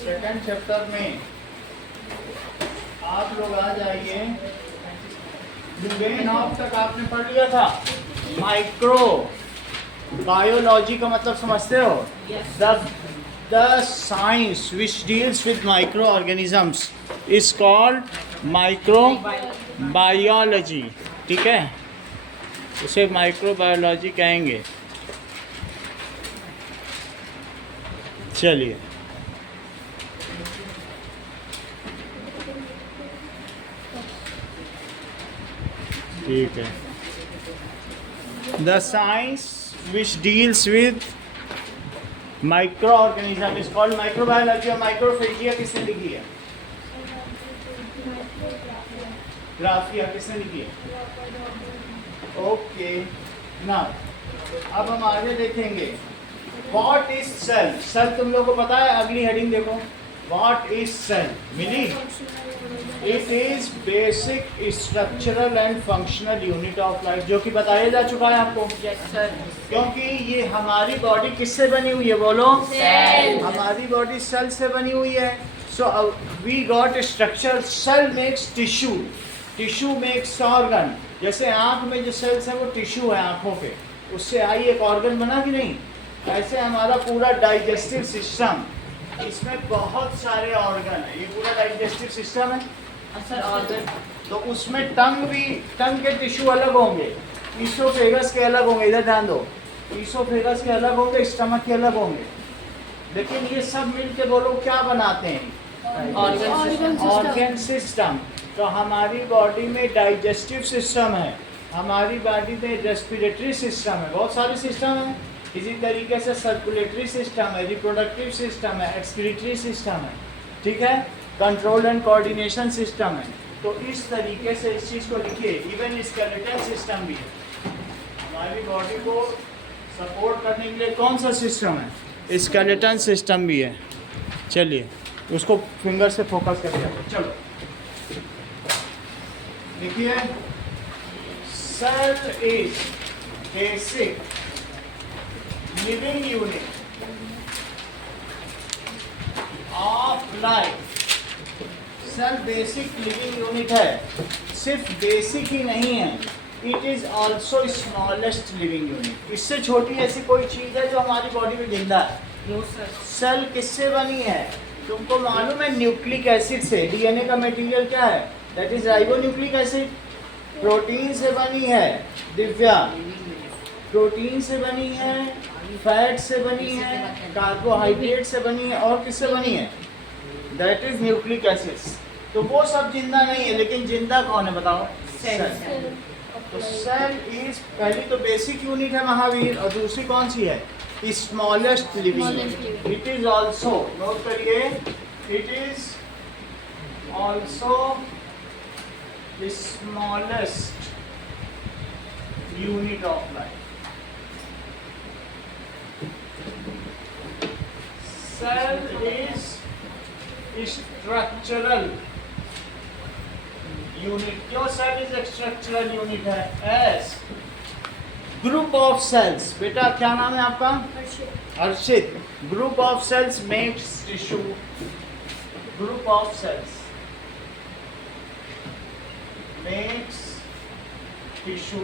Second chapter में आप लोग आ जाइए। ह्यूमेन ऑफ तक आपने पढ़ लिया था। माइक्रो बायोलॉजी का मतलब समझते हो? The science which deals with micro organisms is called micro biology. ठीक है, उसे माइक्रो बायोलॉजी कहेंगे। चलिए, ठीक है। The science which deals with micro organism is called microbiology. और माइक्रोफेजिया किसने लिखी है? ग्राफिया किसने लिखी है? ओके, ना अब हम आगे देखेंगे। What is cell? सेल तुम लोगों को पता है? अगली हेडिंग देखो, व्हाट इज सेल मिली? It is basic structural and functional unit of life, जो कि बताया जा चुका है आपको। क्योंकि ये हमारी बॉडी किससे बनी हुई है? बोलो। सेल। हमारी बॉडी सेल से बनी हुई है। So we got structure. Cell makes tissue, tissue makes organ. जैसे आँख में जो सेल्स है वो टिश्यू है आँखों पे, उससे आई एक ऑर्गन बना कि नहीं? ऐसे हमारा पूरा डाइजेस्टिव सिस्टम, इसमें बहुत सारे ऑर्गन है। ये पूरा डाइजेस्टिव सिस्टम है सर ऑर्गन। तो उसमें टंग भी, टंग के टिश्यू अलग होंगे, ईसोफेगस के अलग होंगे। इधर ध्यान दो, ईसोफेगस के अलग होंगे, स्टमक के अलग होंगे। लेकिन ये सब मिलके बोलो क्या बनाते हैं? Organ system. तो हमारी बॉडी में डाइजेस्टिव सिस्टम है, हमारी बॉडी में रेस्पिरेटरी सिस्टम है, बहुत सारे सिस्टम है। इसी तरीके से सर्कुलेटरी सिस्टम है, रिप्रोडक्टिव सिस्टम है, एक्सक्रीटरी सिस्टम है, ठीक है, कंट्रोल एंड कोऑर्डिनेशन सिस्टम है। तो इस तरीके से इस चीज़ को लिखिए। इवन स्केलेटल सिस्टम भी है। हमारी बॉडी को सपोर्ट करने के लिए कौन सा सिस्टम है? स्केलेटन सिस्टम भी है। चलिए उसको फिंगर से फोकस करके चलो देखिए। Cell is basic living unit of life. Cell basic living unit है। सिर्फ बेसिक ही नहीं है, it is also smallest living unit. इससे छोटी ऐसी कोई चीज है जो हमारी बॉडी में जिंदा है? सेल किससे बनी है? तुमको मालूम है? न्यूक्लिक एसिड से। डीएनए का मटेरियल क्या है? That is ribonucleic acid. Protein से बनी है दिव्या, प्रोटीन से बनी है, फैट से बनी है, कार्बोहाइड्रेट से बनी है, और किससे बनी है? That is nucleic acids. तो वो सब जिंदा नहीं है, लेकिन जिंदा कौन है बताओ? सेल। तो सेल इज पहली तो बेसिक यूनिट है महावीर, और दूसरी कौन सी है? Smallest living unit. It is also, note करिए, it is also smallest unit of life. Cell is structural unit. क्यों सेल इज स्ट्रक्चरल यूनिट है? As group of cells. बेटा क्या नाम है आपका? Harshit. Group of cells makes tissue. Group of cells makes tissue.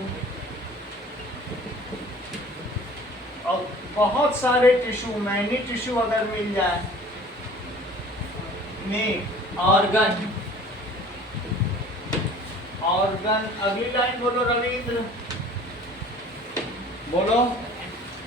और बहुत सारे टिश्यू, मैनी टिश्यू अगर मिल जाए, मेक ऑर्गन। ऑर्गन, अगली लाइन बोलो रविंद्र, बोलो।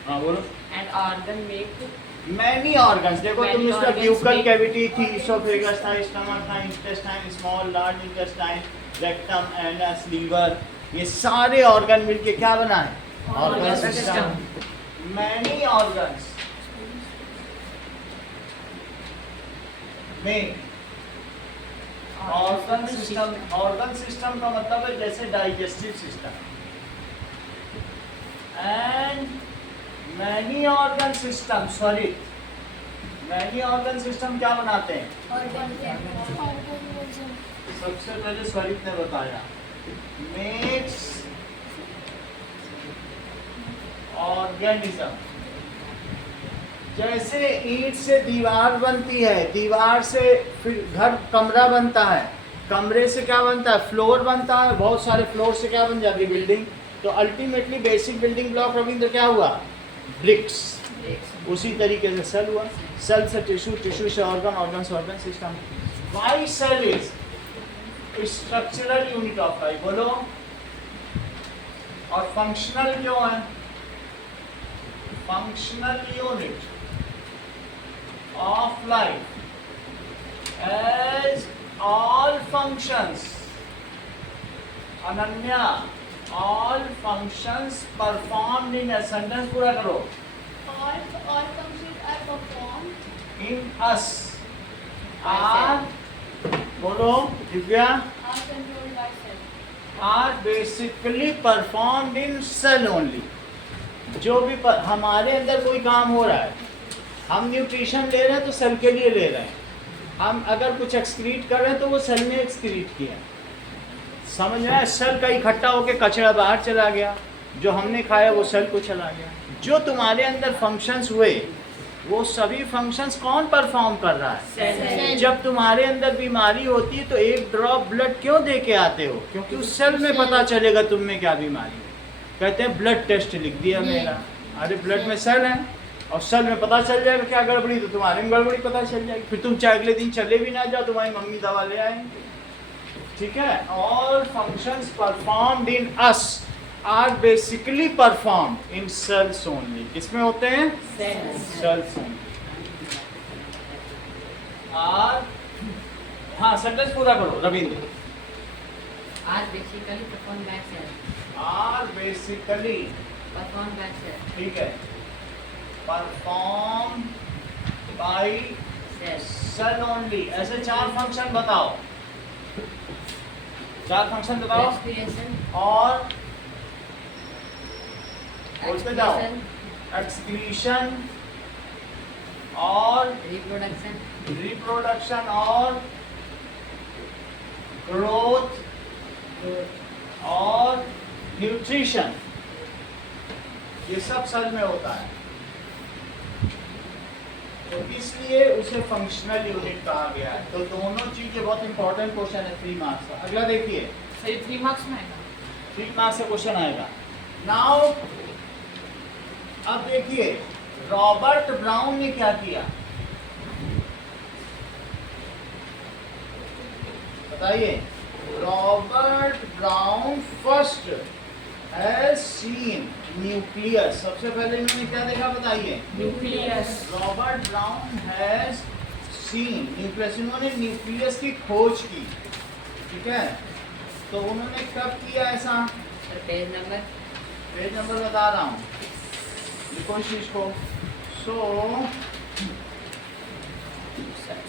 हाँ बोलो। And organ make many organs. देखो तुम इसका ब्यूकल कैविटी थी, इसोफेगस था, स्टमक था, intestine, small large intestine, rectum, anus, liver, ये सारे ऑर्गन मिलके क्या बना है? Organ system. मैनी ऑर्गन्स में ऑर्गन सिस्टम। ऑर्गन सिस्टम का मतलब है जैसे digestive system. And many organ system, sorry, many organ system क्या बनाते हैं? सबसे पहले स्वरित ने बताया, मेक्स ऑर्गेनिज्म। जैसे ईंट से दीवार बनती है, दीवार से फिर घर कमरा बनता है, कमरे से क्या बनता है, फ्लोर बनता है, बहुत सारे फ्लोर से क्या बन जाती है, बिल्डिंग। तो ultimately basic building block Ravindra क्या हुआ, ब्रिक्स। उसी तरीके से सेल हुआ, सेल से टिश्यू, टिश्यू से ऑर्गन, ऑर्गन से organ system. Why cell is structural unit of life, बोलो। और फंक्शनल क्यों है, functional unit of life as all functions, Ananya, all functions performed in a sentence, पूरा करो। All functions are performed in us are, बोलो Divya, are controlled by cell. are basically performed in cell only। जो भी हमारे अंदर कोई काम हो रहा है, हम न्यूट्रिशन ले रहे हैं तो सेल के लिए ले रहे हैं, हम अगर कुछ एक्सक्रीट कर रहे हैं तो वो सेल ने एक्सक्रीट किया, समझ रहे हैं। सेल का इकट्ठा होकर कचरा बाहर चला गया, जो हमने खाया वो सेल को चला गया। जो तुम्हारे अंदर फंक्शंस हुए वो सभी फंक्शंस कौन परफॉर्म कर रहा है, सेल। जब तुम्हारे अंदर बीमारी होती है तो एक ड्रॉप ब्लड क्यों दे के आते हो, क्योंकि उस सेल में पता चलेगा तुम में क्या बीमारी है। कहते हैं ब्लड टेस्ट लिख दिया मेरा, अरे ब्लड में सेल है और सेल में पता चल जाएगा क्या गड़बड़ी, तो तुम्हारे में गड़बड़ी पता चल जाएगी, फिर तुम चाहे अगले दिन चले भी ना जाओ, तुम्हारी मम्मी दवा ले आएंगे। ठीक है, all functions performed in us are basically performed in cells only. किसमें होते हैं, सेल्स ओनली। और हाँ, सेंटेंस पूरा करो Ravindra. Are basically performed by cell. Are basically, Performed by cell. ठीक है, perform by Cell. Cell only. ऐसे चार फंक्शन बताओ, चार फंक्शन बताओ। Respiration. और बोलते जाओ, Excretion. एक्सक्रीशन और Reproduction. रिप्रोडक्शन और ग्रोथ और न्यूट्रिशन, ये सब सेल में होता है, तो इसलिए उसे फंक्शनल यूनिट कहा गया है। तो दोनों चीजें बहुत इंपॉर्टेंट क्वेश्चन है 3 मार्क्स का। अगला देखिए, सही 3 मार्क्स में आएगा। 3 मार्क्स का क्वेश्चन आएगा। नाउ अब देखिए रॉबर्ट ब्राउन ने क्या किया, बताइए। Robert brown first has seen nucleus, सबसे पहले इन्होंने क्या देखा बताइए, nucleus. Robert Brown has seen nucleus, इन्होंने न्यूक्लियस की खोज की। ठीक है, तो उन्होंने कब किया ऐसा, पेज नंबर, पेज नंबर बता रहा हूँ, लिखो इस चीज को। सो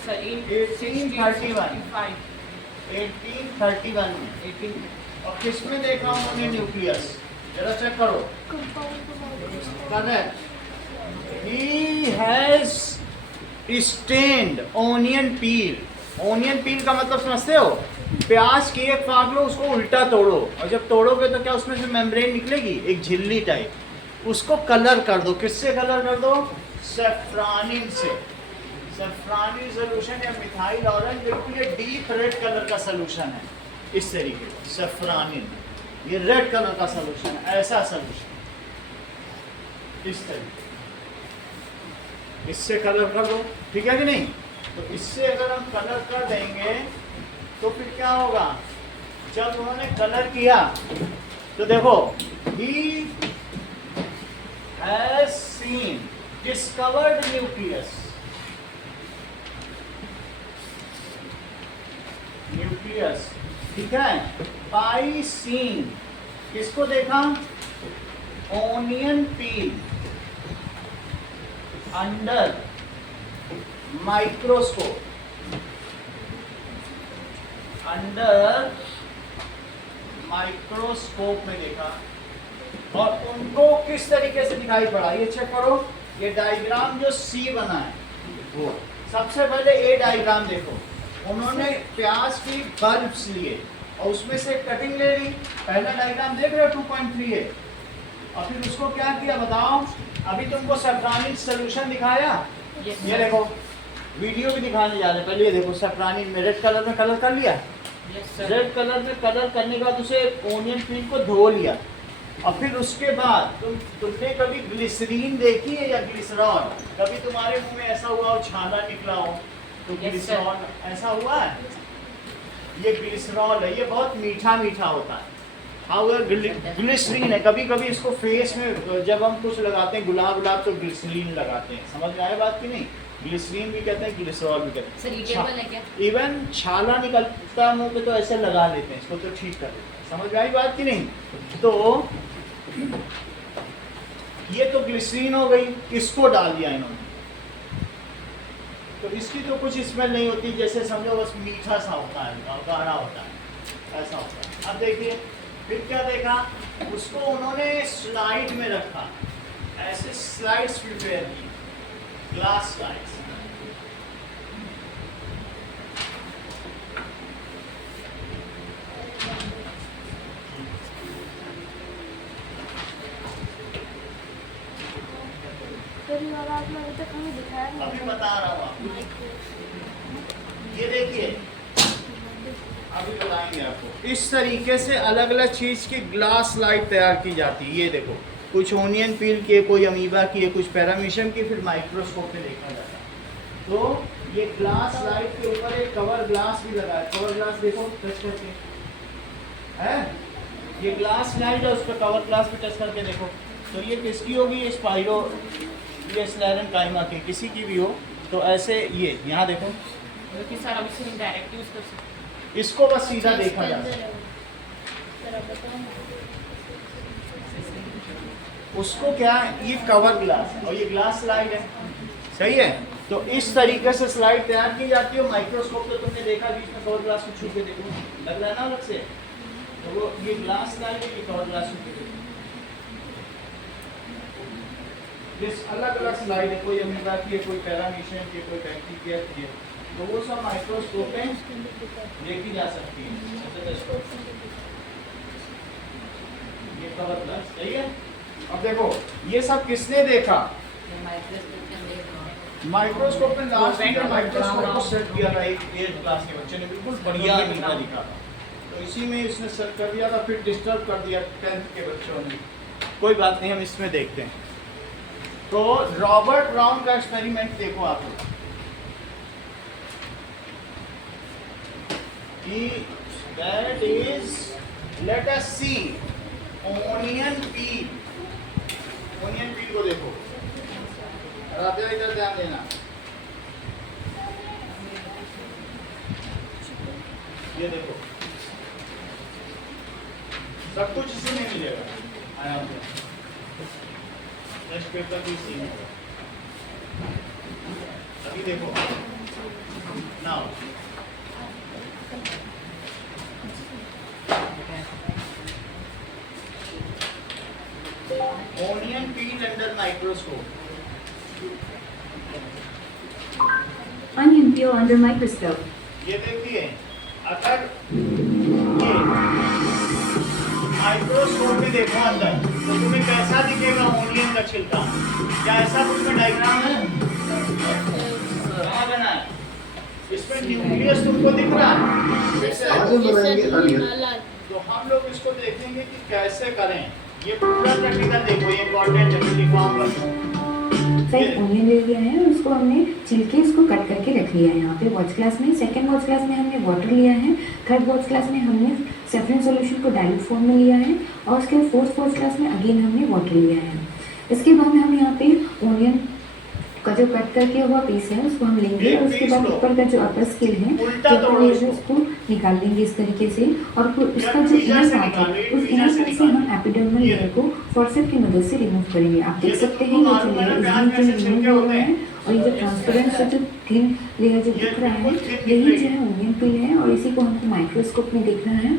1831 में, और किसमें देखा उन्होंने न्यूक्लियस, जरा चेक करो। Correct, he has stained onion peel. Onion peel का मतलब समझते हो, प्याज की एक फाक लो, उसको उल्टा तोड़ो, और जब तोड़ोगे तो क्या उसमें से मेम्ब्रेन निकलेगी, एक झिल्ली टाइप, उसको कलर कर दो। किससे कलर कर दो, सेफ्रानिन से। सेफ्रानिन सोल्यूशन या मिथाइल ऑरेंज, बिल्कुल ये डीप रेड कलर का सोल्यूशन है, इस तरीके से सेफ्रानिन, ये रेड कलर का सोल्यूशन है, ऐसा सोल्यूशन इस तरीके, इससे कलर कर दो। ठीक है कि नहीं, तो इससे अगर हम कलर कर देंगे तो फिर क्या होगा, जब उन्होंने कलर किया तो देखो, he has seen discovered nucleus, nucleus, ठीक है, बाई सीन, किसको देखा, ओनियन पील अंडर माइक्रोस्कोप, अंडर माइक्रोस्कोप में देखा, और उनको किस तरीके से दिखाई पड़ा, ये चेक करो। ये डायग्राम जो सी बना है वो, सबसे पहले ए डायग्राम देखो, उन्होंने प्याज की बल्ब्स लिए और उसमें से कटिंग ले ली। पहला डायग्राम देख रहे हो 2.3 है, और फिर उसको क्या किया बताओ। अभी तुमको सैफ्रानिक सोल्यूशन दिखाया, Yes, ये sir. देखो वीडियो भी दिखाने जा रहे हैं। पहले ये देखो सैफ्रानिक में रेड कलर में कलर कर लिया, Yes, sir. रेड कलर में कलर करने के बाद उसे ओनियन पील को धो लिया, और फिर उसके बाद तुमने कभी ग्लिसरीन देखी है या ग्लिसरॉल? कभी तुम्हारे मुंह में ऐसा हुआ हो छाला निकला हो तो Yes, sir. ग्लिसरॉल ऐसा हुआ है? ये ग्लिसरॉल है, ये बहुत मीठा मीठा होता है। हाँ ग्लिसरीन है, कभी कभी इसको फेस में जब हम कुछ लगाते हैं गुलाब गुलाब तो ग्लिसरीन लगाते हैं, समझ में आया बात की नहीं? ग्लिसरीन भी कहते हैं, ग्लिसरॉल भी कहते सर हैं। ईटेबल है क्या? इवन छाला निकलता मुंह पे तो ऐसे लगा लेते हैं, इसको तो ठीक कर देते हैं, समझ में आई बात की नहीं? तो ये तो ग्लिसरीन हो गई, इसको डाल दिया इन्होंने, तो इसकी तो कुछ स्मेल नहीं होती, जैसे समझो बस मीठा सा होता है, गाढ़ा होता है, ऐसा होता है। अब देखिए फिर क्या देखा, उसको उन्होंने स्लाइड में रखा, ऐसे स्लाइड्स प्रिपेयर की, ग्लास स्लाइड्स। आपने अभी तक हमें दिखाया नहीं। अभी बता रहा हूँ आपको, ये देखिए अभी बताएंगे आपको। इस तरीके से अलग अलग चीज़ की ग्लास स्लाइड तैयार की जाती है। ये देखो कुछ ओनियन पील की, कोई अमीबा की है, कुछ पैरामीशियम की, फिर माइक्रोस्कोप में देखा जाता है। तो ये ग्लास स्लाइड के ऊपर एक कवर ग्लास भी लगा है, कवर ग्लास देखो टच करके है, ये ग्लास स्लाइड है, उस पर कवर ग्लास पे टच करके देखो। तो ये किसकी होगी? ये स्पाइरो, ये स्लैरन काइमा की, किसी की भी हो तो ऐसे ये यहाँ देखो, क्योंकि सर अभी से डायरेक्ट यूज कर सकते हैं। इसको बस सीधा देखा जा सकता है। उसको क्या है, ये कवर ग्लास है और ये ग्लास स्लाइड है, सही है। तो इस तरीके से स्लाइड तैयार की जाती है। माइक्रोस्कोप तो तुमने देखा बीच में कवर ग्लास को छू के देखो, लग रहा है ना अलग से, तो वो ये ग्लास स्लाइड है, ये कवर ग्लास छू के देखो, ये अलग अलग स्लाइड है, कोई अमीबा की है, कोई पैरामीशियम की, कोई बैक्टीरिया की है, तो वो सब माइक्रोस्कोप में देखी जा सकती है। ये कवर ग्लास सही है। अब देखो ये सब किसने देखा? माइक्रोस्कोप में लास्ट ईयर माइक्रोस्कोप को सेट किया था एक 8th क्लास के बच्चे ने, बिल्कुल बढ़िया अमीबा दिखा था, तो इसी में इसने सेट कर दिया था, फिर डिस्टर्ब कर दिया 10th के बच्चों ने। कोई बात नहीं, हम इसमें देखते हैं। तो रॉबर्ट ब्राउन का एक्सपेरिमेंट देखो आप लोग, that is, let us see onion peel। Onion peel को देखो, राधे इधर ध्यान देना, ये देखो सब कुछ इसी में मिलेगा आराम से, नेक्स्ट पेपर भी इसी में। अभी देखो now onion peel under microscope। Onion peel under microscope. ये देखिए अगर ये माइक्रोस्कोप में देखो अंदर तो तुम्हें कैसा दिखेगा ओनियन का छिलका? क्या ऐसा कुछ में डायग्राम है? कहाँ बना है? इसमें न्यूक्लियस तुमको दिख रहा है? तो हम लोग इसको देखेंगे कि कैसे करें। ये पूरा प्रैक्टिकल देखो, ये इम्पोर्टेंट है, लिखवाऊंगा। साइड ओनियन ले लिया है और उसको हमने छिलके इसको कट करके रख लिया है। यहाँ पे वॉच क्लास में, सेकंड वॉच क्लास में हमने वाटर लिया है, थर्ड वॉच क्लास में हमने सैफरन सॉल्यूशन को डाइल्यूट फॉर्म में लिया है, और उसके बाद फोर्थ वॉच क्लास में अगेन हमने वाटर लिया है। इसके बाद हम यहाँ पे ओनियन का जो कट करके हुआ पीस है उसको हम लेंगे, और उसके बाद ऊपर का जो अपर स्किल है जो लेयर है उसको निकाल लेंगे इस तरीके से, और उसका जो इनर पार्ट है उस इनर पार्ट से हम एपिडर्मल लेयर को फॉर्सेप की मदद से रिमूव करेंगे। आप देख सकते हैं ये जो लेयर इजीली रिमूव हो रहा है, और ये जो ट्रांसपेरेंट जो थिन लेयर जो दिख रहा है यही जो है ओनियन पील है, और इसी को हमको माइक्रोस्कोप में देखना है।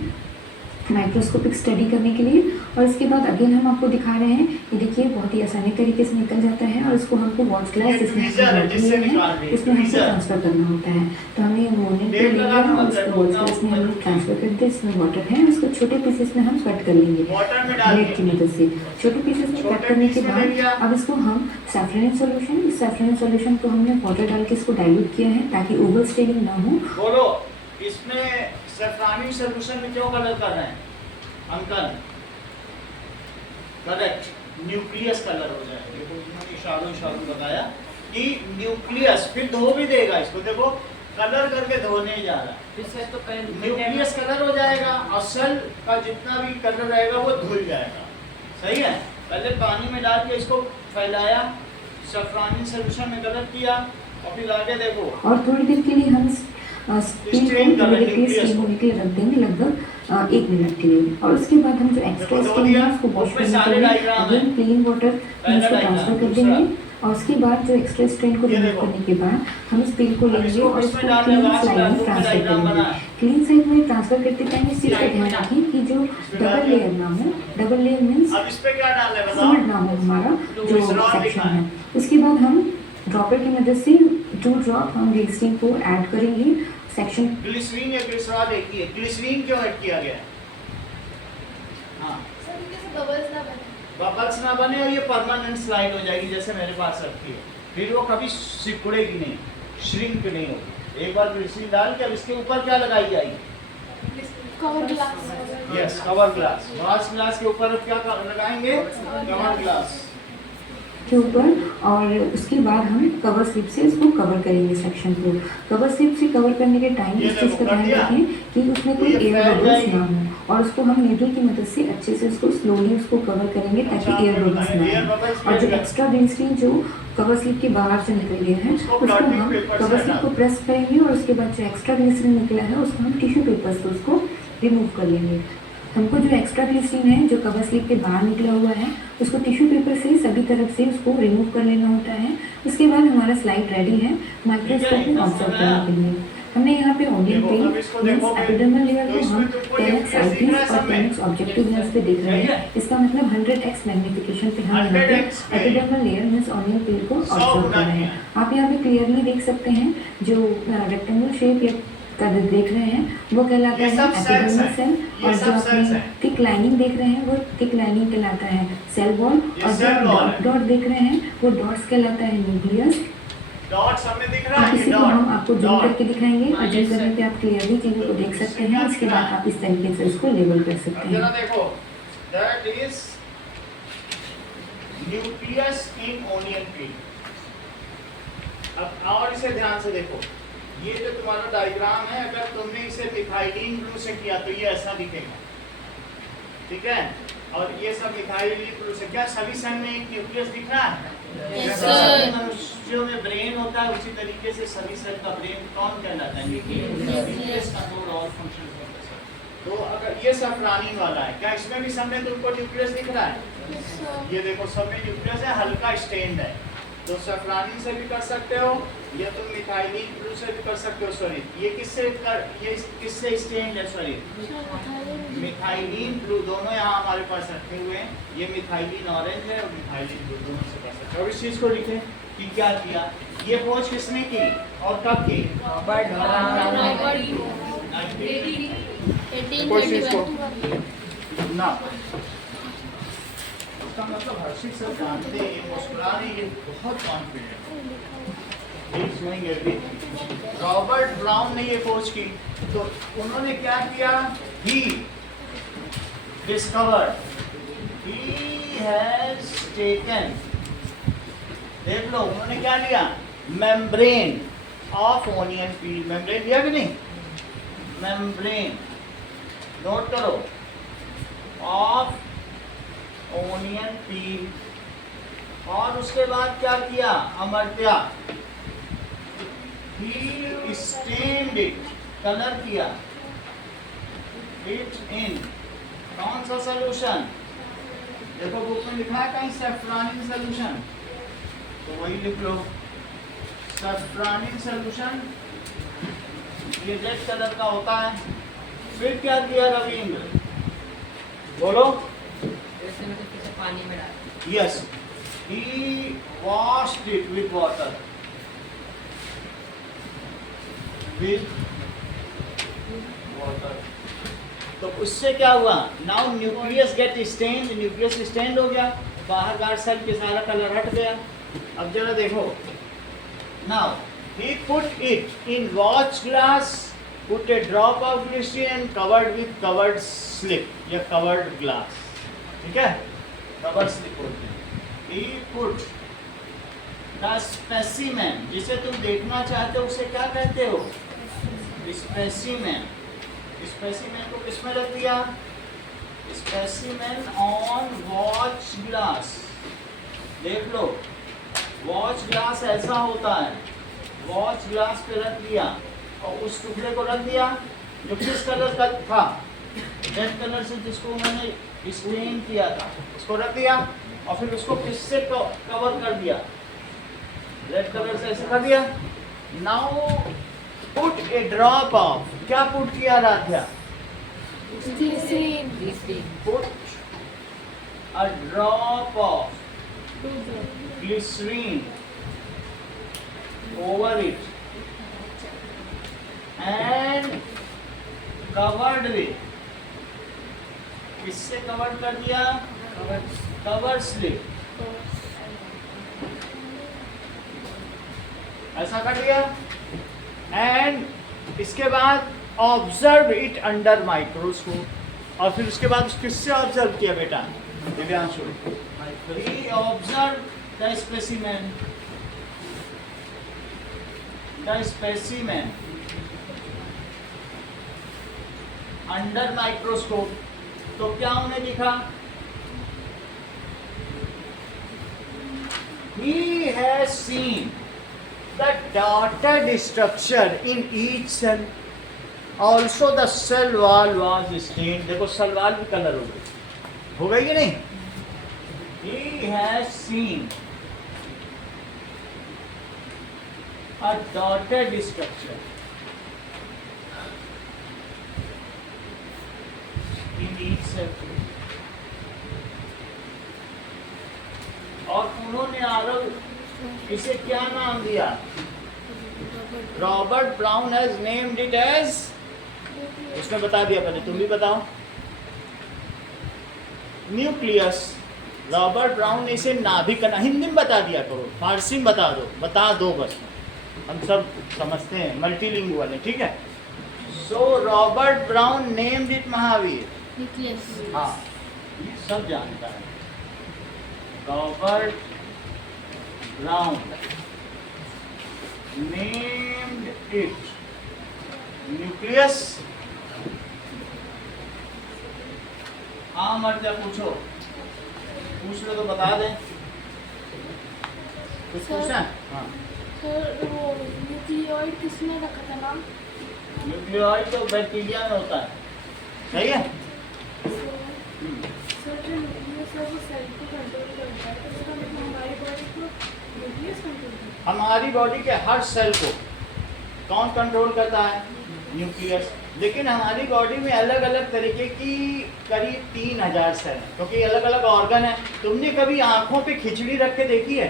माइक्रोस्कोपिक स्टडी करने के लिए। और इसके बाद अगेन हम आपको दिखा रहे हैं, ये देखिए बहुत ही आसानी तरीके से निकल जाता है। और इसको हमको वॉच ग्लास ये जिसमें tweezer है, जिससे निकाल रही है, उसमें हमको tweezer। ट्रांसफर करना होता है। तो हमने ये मोर्निंग पे डेट लिया लगा और दूँ, उसको वॉच ग्लास में हमने ट्रांसफर कर दिया। इसमें वाटर है, उसको छोटे पीसेस में हम कट कर लेंगे वाटर में डाल ब्लेड की मदद से। छोटे पीसेस में छोटे कट करने के पीस में ले लिया। बाद अब इसको हम सैफरन सॉल्यूशन, इस सैफरन सॉल्यूशन को हमने वाटर डाल के इसको डाइल्यूट किया है ताकि ओवर स्टेनिंग ना हो। बोलो, इसमें सैफरानी सॉल्यूशन में क्यों कलर कर रहे हैं अंकल? करेक्ट, न्यूक्लियस कलर हो जाए। देखो उन्होंने इशारों बताया कि न्यूक्लियस, फिर धो भी देगा इसको। देखो कलर करके धोने जा रहा है, इससे तो पहले न्यूक्लियस कलर हो जाएगा और सेल का जितना भी कलर रहेगा वो धुल जाएगा। सही है, पहले पानी में डाल के इसको फैलाया, सैफरानी सॉल्यूशन में कलर किया और फिर आगे देखो। और थोड़ी देर के लिए हम स्ट्रेन कर लेंगे, स्टीम होने के लिए रख देंगे, लगभग 1 मिनट के लिए। और उसके बाद हम जो एक्स्ट्रा देखो, स्टीम है उसको वॉश उसमें करने सारे के लिए डायग्राम है। अगेन क्लीन वाटर में पहला इसको डायग्राम, ट्रांसफर कर दूसरा। देंगे। और उसके बाद जो एक्स्ट्रा स्ट्रेन को ये रिमूव देखो। करने के बाद हम इस पेन को अब लेंगे इसको और उसमें इसको डालने क्लीन बाद स्लाइड में उसमें ट्रांसफर डायग्राम करेंगे। बना है। क्लीन साइड में ट्रांसफर करते टाइम इस चीज़ का ध्यान रखें कि जो डबल लेयर ना हो। डबल लेयर मीन्स अब इस पे क्या डालना है बताओ? फोल्ड ना हो हमारा जो इस रॉड सेक्शन लिखा है। उसके बाद हम ड्रॉपर की मदद से 2 ड्रॉप हम ग्लिसरीन को ऐड करेंगे सेक्शन। ग्लिसरीन या ग्लिसरॉल एक ही है। ग्लिसरीन क्यों ऐड किया गया है? हाँ, सर कैसे बबल्स ना बने? बबल्स ना बने और ये परमानेंट स्लाइड हो जाएगी जैसे मेरे पास रखी है। फिर वो कभी सिकुड़ेगी नहीं, श्रिंक नहीं होगी। एक बार ग्लिसरीन डाल के अब इसके ऊपर क्या लगाई जाएगी? Cover glass. Yes, cover glass. Wash glass के ऊपर अब क्या लगाएंगे? कवर ग्लास के ऊपर। और उसके बाद हम कवर स्लिप से इसको कवर करेंगे सेक्शन को। कवर स्लिप से कवर करने के टाइम ये इस चीज़ का देखो, कर ध्यान दिया। रखें कि उसमें कोई ये एयर फैल बबल्स जाएगी। ना हो। और उसको हम नीडल की मदद से अच्छे से उसको स्लोली उसको कवर करेंगे अच्छा, ताकि एयर आपने बबल्स बताया, ना एयर हो। बबल्स और जो भी एक्स्ट्रा ग्लिसरीन जो कवर स्लिप के बाहर से निकल गया है उसको उसको blotting हम paper से कवर स्लिप को हटा प्रेस करेंगे। और उसके बाद जो एक्स्ट्रा ग्लिसरीन निकला है उसको हम टिश्यू पेपर से उसको रिमूव कर लेंगे। हमको जो एक्स्ट्रा ग्लिसरीन है जो कवर स्लिप के बाहर निकला हुआ है उसको टिश्यू पेपर से सभी तरफ से उसको रिमूव कर लेना होता है। उसके बाद हमारा स्लाइड रेडी है माइक्रोस्कोप में ऑब्जर्व करने के लिए। हमने यहाँ पे ओनियन देखो, अब इसको पे देखो, एपिडर्मल लेयर तो को इसमें हम तुमको ये 10x कैसे दिख रहा है आईपीस और सब में? 10x ऑब्जेक्टिव लेंस पे देख रहे सही हैं। है? इसका मतलब 100x मैग्निफिकेशन पे हम यहाँ 100x पे पे। एपिडर्मल लेयर मीन्स ओनियन पे को 100 ऑब्जर्व गुना कर रहे किया। हैं। आप यहाँ पे क्लियरली देख सकते हैं जो रेक्टेंगल शेप या का देख रहे हैं वो कहलाता ये है सब cells एपिडर्मल हैं। सेल। ये और सब जो cells अपनी हैं। थिक लाइनिंग देख रहे हैं वो थिक लाइनिंग कहलाता है सेल वॉल। ये और जो cell wall डॉट है। डॉट देख रहे हैं वो डॉट्स कहलाता है न्यूक्लियस। डॉट्स हमें दिख रहा आप है, इसी ये को हम डॉट आपको जूम डॉट। करके दिखाएंगे और हाँ, जूम ये करने सर। पे आप क्लियरली चीज़ों को देख सकते हैं। उसके बाद आप इस तरीके से इसको लेबल कर सकते अब जरा हैं। देखो, that is nucleus in onion peel. अब और इसे ध्यान से देखो, ये जो तुम्हारा डायग्राम है अगर तुमने इसे मिथाइलिन ब्लू से किया तो ये ऐसा दिखेगा, ठीक है? और ये सब मिथाइलिन ब्लू से क्या सभी सेल में एक न्यूक्लियस दिख रहा है? Yes, जैसे sir. सभी मनुष्यों में ब्रेन होता है उसी तरीके से सभी सेल का ब्रेन कौन कहलाता है? Nucleus control all functions of the cell. तो अगर ये सैफरानीन वाला है, क्या इसमें भी सब में तुमको न्यूक्लियस दिख रहा है? ये देखो सब में न्यूक्लियस है, हल्का स्टेन्ड है। तो सैफरानीन से भी कर सकते हो या तुम मिथाइलिन ब्लू से भी कर सकते हो। सॉरी, ये किससे स्टेन्ड है? Sorry, methylene blue. दोनों यहाँ हमारे पास रखे हुए हैं। ये मिथाइलिन ऑरेंज है और मिथाइलिन ब्लू, दोनों से कर सकते हो। अब इस चीज़ को लिखें कि क्या किया। ये खोज किसने की और कब की? ना, उसका मतलब हर्षित सर जानते हैं, ये मुस्कुरा रहे हैं, ये बहुत कॉन्फिडेंट है। रॉबर्ट ब्राउन ने ये खोज की तो उन्होंने क्या किया? He discovered, he has taken, देख लो उन्होंने क्या लिया? Membrane of onion peel. Membrane लिया कि नहीं? मेम्ब्रेन नोट करो, ऑफ ओनियन पील। और उसके बाद क्या किया? Amartya, he stained it, colour किया it in कौन सा सोल्यूशन? देखो बुक में लिखा है कहीं सैफरानीन सोल्यूशन, तो वही लिख लो सैफरानीन सोल्यूशन। ये रेड कलर का होता है। फिर क्या किया रविंद्र? बोलो। जैसे मुझे पीछे पानी में डाल। Yes, he washed it with water. With water. तो उससे क्या हुआ? Now nucleus get stained, nucleus stained हो गया, बाहर गार्ड सेल के सारा कलर हट गया। अब जरा देखो, now he put it in watch glass, put a drop of glycerin, covered with covered slip या covered glass, ठीक है, covered slip होती है। he put the specimen, जिसे तुम देखना चाहते हो उसे क्या कहते हो? स्पेसिमेन। स्पेसिमेन को किस में रख दिया? Specimen on watch glass. देख लो, वॉच ग्लास ऐसा होता है, वॉच ग्लास पे रख दिया और उस टुकड़े को रख दिया जो किस कलर का था? रेड कलर से, जिसको मैंने स्टेन किया था, उसको रख दिया और फिर उसको किससे कवर कर दिया? रेड कलर से ऐसे कर दिया। Now put a drop of, क्या पुट किया Radhya? Put a drop of glycerine over it and covered with, किससे कवर कर दिया? कवर स्लिप, ऐसा कर दिया। एंड इसके बाद ऑब्जर्व इट अंडर माइक्रोस्कोप, और फिर उसके बाद किससे ऑब्जर्व किया बेटा? Divyanshu. He observe the specimen, the specimen under microscope. तो क्या उन्हें दिखा? He has seen the dotted structure in each cell. Also the cell wall was stained. देखो cell wall भी कलर हो गई कि नहीं? He has seen a dotted structure in each cell. और उन्होंने आरोप इसे क्या नाम दिया? Robert Brown has named it as, उसने बता दिया, पहले तुम भी बताओ। न्यूक्लियस। रॉबर्ट ब्राउन ने इसे नाभिक, हिंदी में बता दिया करो, फारसी में बता दो बस, हम सब समझते हैं, मल्टीलिंगुअल है, ठीक है। सो Robert brown named it Mahavir. हाँ, ये सब जानता है। Robert brown named it nucleus. हाँ मर्जा, पूछो, पूछ लो तो बता दें। कुछ पूछना? हाँ। सर वो न्यूक्लियोइड किसने रखा था नाम? न्यूक्लियोइड तो बैक्टीरिया में होता है, सही है। सर न्यूक्लियस वो सेल को कंट्रोल करता है, तो इसका मतलब हमारी बॉडी को न्यूक्लियस कंट्रोल करता है। हमारी बॉडी के हर सेल को कौन कंट्रोल करता है? न्यूक्लियस। लेकिन हमारी बॉडी में अलग अलग तरीके की करीब 3000 सेल हैं, क्योंकि अलग अलग ऑर्गन है। तुमने कभी आँखों पे खिचड़ी रख के देखी है?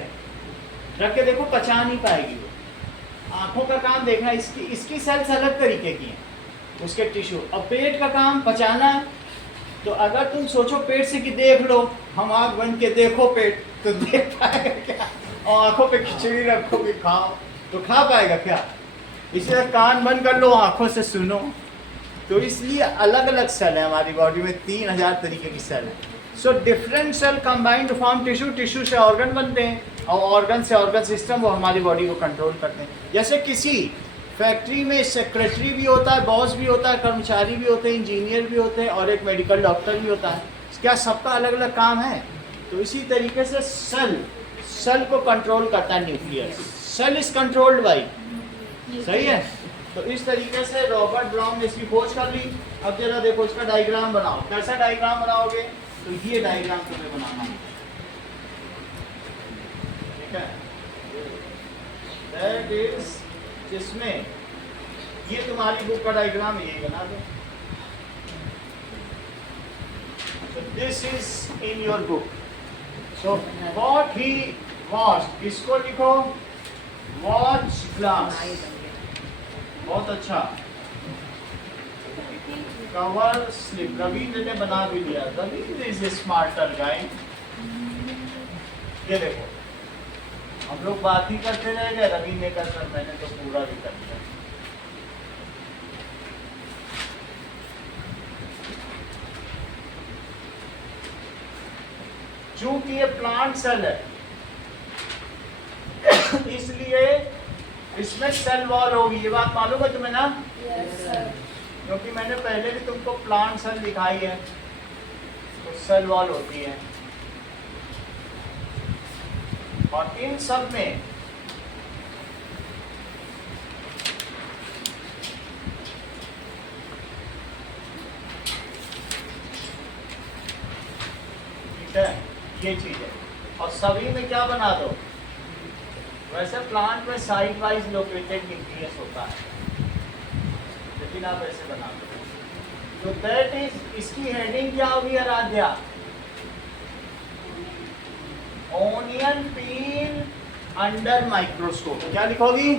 रख के देखो, पचा नहीं पाएगी वो। आँखों का काम देखना, इसकी सेल्स अलग तरीके की हैं, उसके टिश्यू। और पेट का काम पचाना। तो अगर तुम सोचो पेट से कि देख लो, हम आँख बंद के देखो पेट, तो देख पाएगा क्या? और आँखों पे खिचड़ी रखोगे खाओ, तो खा पाएगा क्या? इसलिए कान बंद कर लो, आँखों से सुनो। तो इसलिए अलग अलग सेल है हमारी बॉडी में, 3000 तरीके की सेल है। So different cell combined to form tissue, tissue से ऑर्गन बनते हैं, और ऑर्गन से ऑर्गन सिस्टम वो हमारी बॉडी को कंट्रोल करते हैं। जैसे किसी फैक्ट्री में सेक्रेटरी भी होता है, बॉस भी होता है, कर्मचारी भी होते हैं, इंजीनियर भी होते हैं, और एक मेडिकल डॉक्टर भी होता है। क्या सबका अलग अलग काम है? तो इसी तरीके से सेल को कंट्रोल करता है nucleus. Cell is controlled by, सही है। तो इस तरीके से रॉबर्ट ब्राउन ने इसकी खोज कर ली। अब जरा देखो, इसका डायग्राम बनाओ। कैसा डायग्राम बनाओगे? तो ये डायग्राम तुम्हें बनाना है, ठीक है। दैट इज, जिसमें ये तुम्हारी बुक का डायग्राम, ये बना दो। अच्छा this is in your book. So what he watched, इसको लिखो वॉच ग्लास. बहुत अच्छा. कवर स्लिप, रविंद्र ने बना भी लिया. रविंद्र इज ए स्मार्टर गाय. ये देखो, हम लोग बात ही करते रह गए, रवि ने कर कर मैंने तो पूरा भी कर दिया. चूंकि ये प्लांट सेल है इसलिए इसमें सेल वॉल होगी. ये बात मालूम है तुम्हें ना? क्योंकि मैंने पहले भी तुमको प्लांट सेल दिखाई है, तो सेल वॉल होती है. और इन सब में ठीक है, ये चीज है. और सभी में क्या बना दो, वैसे प्लांट में साइड वाइज लोकेटेड न्यूक्लियस होता है, लेकिन आप ऐसे बना दो. तो दैट इज, इसकी हेडिंग क्या होगी आराध्या? ओनियन पील अंडर माइक्रोस्कोप. क्या लिखोगी?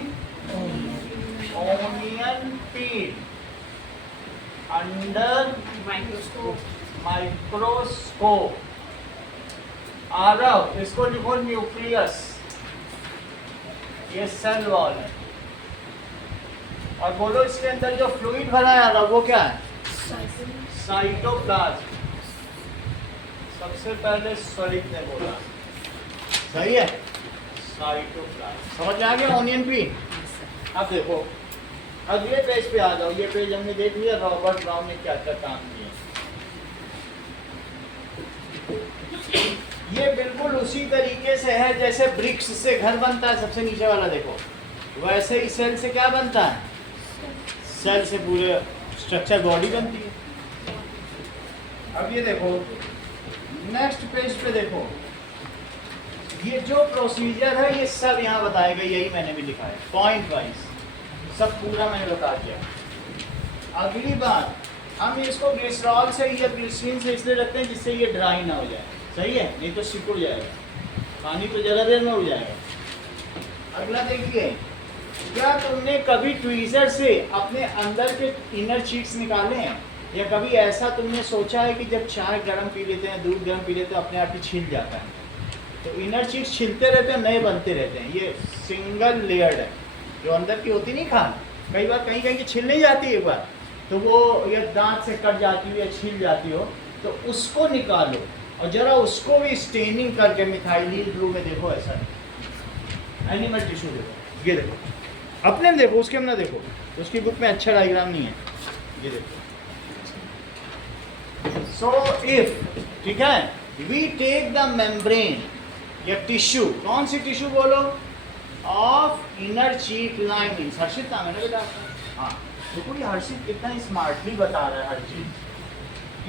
ओनियन पील अंडर माइक्रोस्कोप. आरव, इसको लिखो न्यूक्लियस. ये सेल वॉल है. और बोलो इसके अंदर जो फ्लूइड भरा है आरव, वो क्या है? साइटोप्लाज्म. सबसे पहले स्वरित ने बोला, सही है, साइटोप्लाज्म. समझ में आ गया ओनियन पी? अब देखो अगले पेज पे आ जाओ. ये पेज हमने देख लिया रॉबर्ट ब्राउन ने क्या क्या काम किया. ये बिल्कुल उसी तरीके से है जैसे ब्रिक्स से घर बनता है. सबसे नीचे वाला देखो, वैसे ही सेल से क्या बनता है? सेल से पूरे स्ट्रक्चर बॉडी बनती है. अब ये देखो नेक्स्ट पेज पे देखो, ये जो प्रोसीजर है ये सब यहाँ बताया गया. यही मैंने भी लिखा है पॉइंट वाइज, सब पूरा मैंने बता दिया. अगली बात, हम इसको ग्लिसरॉल से या ग्लिसरीन से इसलिए रखते हैं जिससे ये ड्राई ना हो जाए. सही है, नहीं तो सिकुड़ जाएगा. पानी तो ज़्यादा देर में उड़ जाएगा. अगला देखिए, क्या तुमने कभी ट्वीज़र से अपने अंदर के इनर चीक्स निकाले हैं? या कभी ऐसा तुमने सोचा है कि जब चाय गर्म पी लेते हैं, दूध गर्म पी लेते हैं, अपने आप ही छिल जाता है? तो इनर चीक्स छिलते रहते हैं, नए बनते रहते हैं. ये सिंगल लेयर्ड है. जो अंदर की होती नहीं खान, कई बार कहीं कहीं की छिल नहीं जाती एक बार, तो वो या दांत से कट जाती हो या छिल जाती हो, तो उसको निकालो और जरा उसको भी स्टेनिंग करके मिथाइलिन ब्लू में देखो. ऐसा एनिमल टिश्यू देखो, ये देखो, अपने में देखो, उसके में ना देखो. उसकी बुक में अच्छा डायग्राम नहीं है. ये देखो. सो इफ, ठीक है, वी टेक द मेम्ब्रेन या टिश्यू, कौन सी टिश्यू बोलो? Of inner cheek lining. Harshit नाम है ना बेटा? हाँ, देखो ये हर्षित कितना स्मार्टली बता रहा है हर चीज.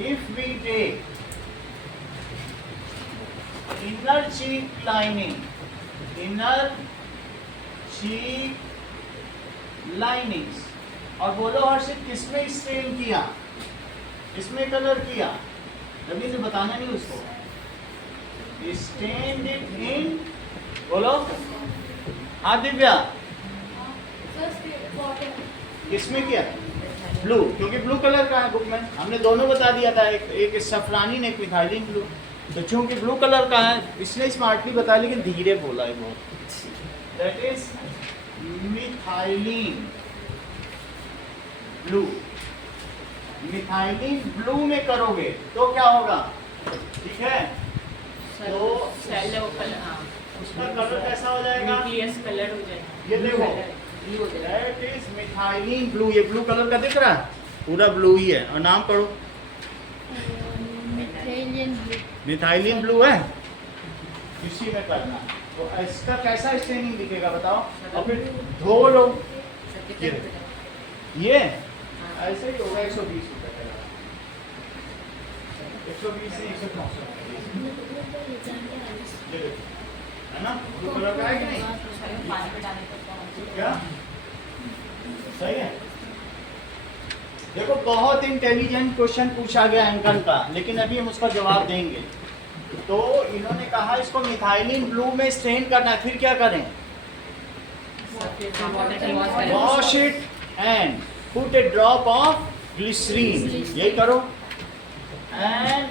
If we take inner cheek lining, inner cheek linings, और बोलो हर्षित किसमें स्टेन किया, किसमें कलर किया? रवि से बताना नहीं उसको. स्टेन इट इन, बोलो. हाँ दिव्या, किसमें किया? ब्लू, क्योंकि ब्लू कलर का है बुक में. हमने दोनों बता दिया था, एक सफरानी एक मिथाइलिन ब्लू. तो चूंकि ब्लू कलर का है इसने स्मार्टली बताया, लेकिन धीरे बोला है बहुत. That is methylene blue. Methylene blue में करोगे तो क्या होगा? ठीक है, तो सेल वो कलर, हाँ, उसका कलर कैसा हो जाएगा? न्यूक्लियस कलर हो जाएगा. ये देखो, ब्लू हो जाएगा. That is methylene blue. ये ब्लू कलर का दिख रहा है, पूरा ब्लू ही है. और नाम पढ़ो. मिथाइलिन ब्लू है, इसी में करना. तो इसका कैसा स्टेनिंग दिखेगा बताओ, और फिर धो लो. ये ऐसे ही होगा. 120 रुपये का, 120 से 164 है ना? ब्लू कलर का है कि नहीं? पानी में डालने पर क्या सही है? देखो बहुत इंटेलिजेंट क्वेश्चन पूछा गया एंकन का, लेकिन अभी हम उसका जवाब देंगे। तो इन्होंने कहा इसको मिथाइलिन ब्लू में स्टेन करना है, फिर क्या करें? Wash it and put a drop of glycerine, यही करो, and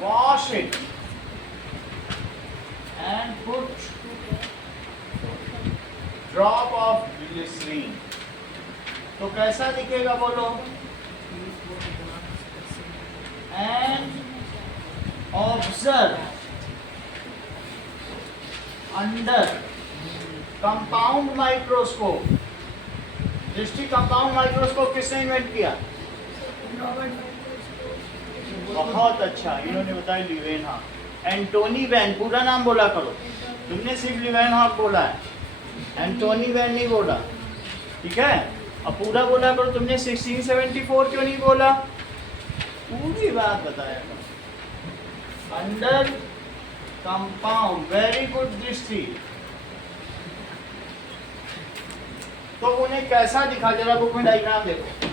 wash it and put drop of glycerine. तो कैसा दिखेगा बोलो? And observe under compound microscope. Drishti compound microscope किसने इन्वेंट किया? बहुत अच्छा, इन्होंने बताया लीवेनहॉक। एंटोनी वैन, पूरा नाम बोला करो। तुमने सिर्फ लीवेनहॉक बोला है, एंटोनी वैन नहीं बोला, ठीक है? अब पूरा बोला करो। तुमने 1674 क्यों नहीं बोला? पूरी बात बताया करो। अंडर कंपाउंड, वेरी गुड दृष्टि। तो उन्हें कैसा दिखा, जरा बुक में डायग्राम देखो।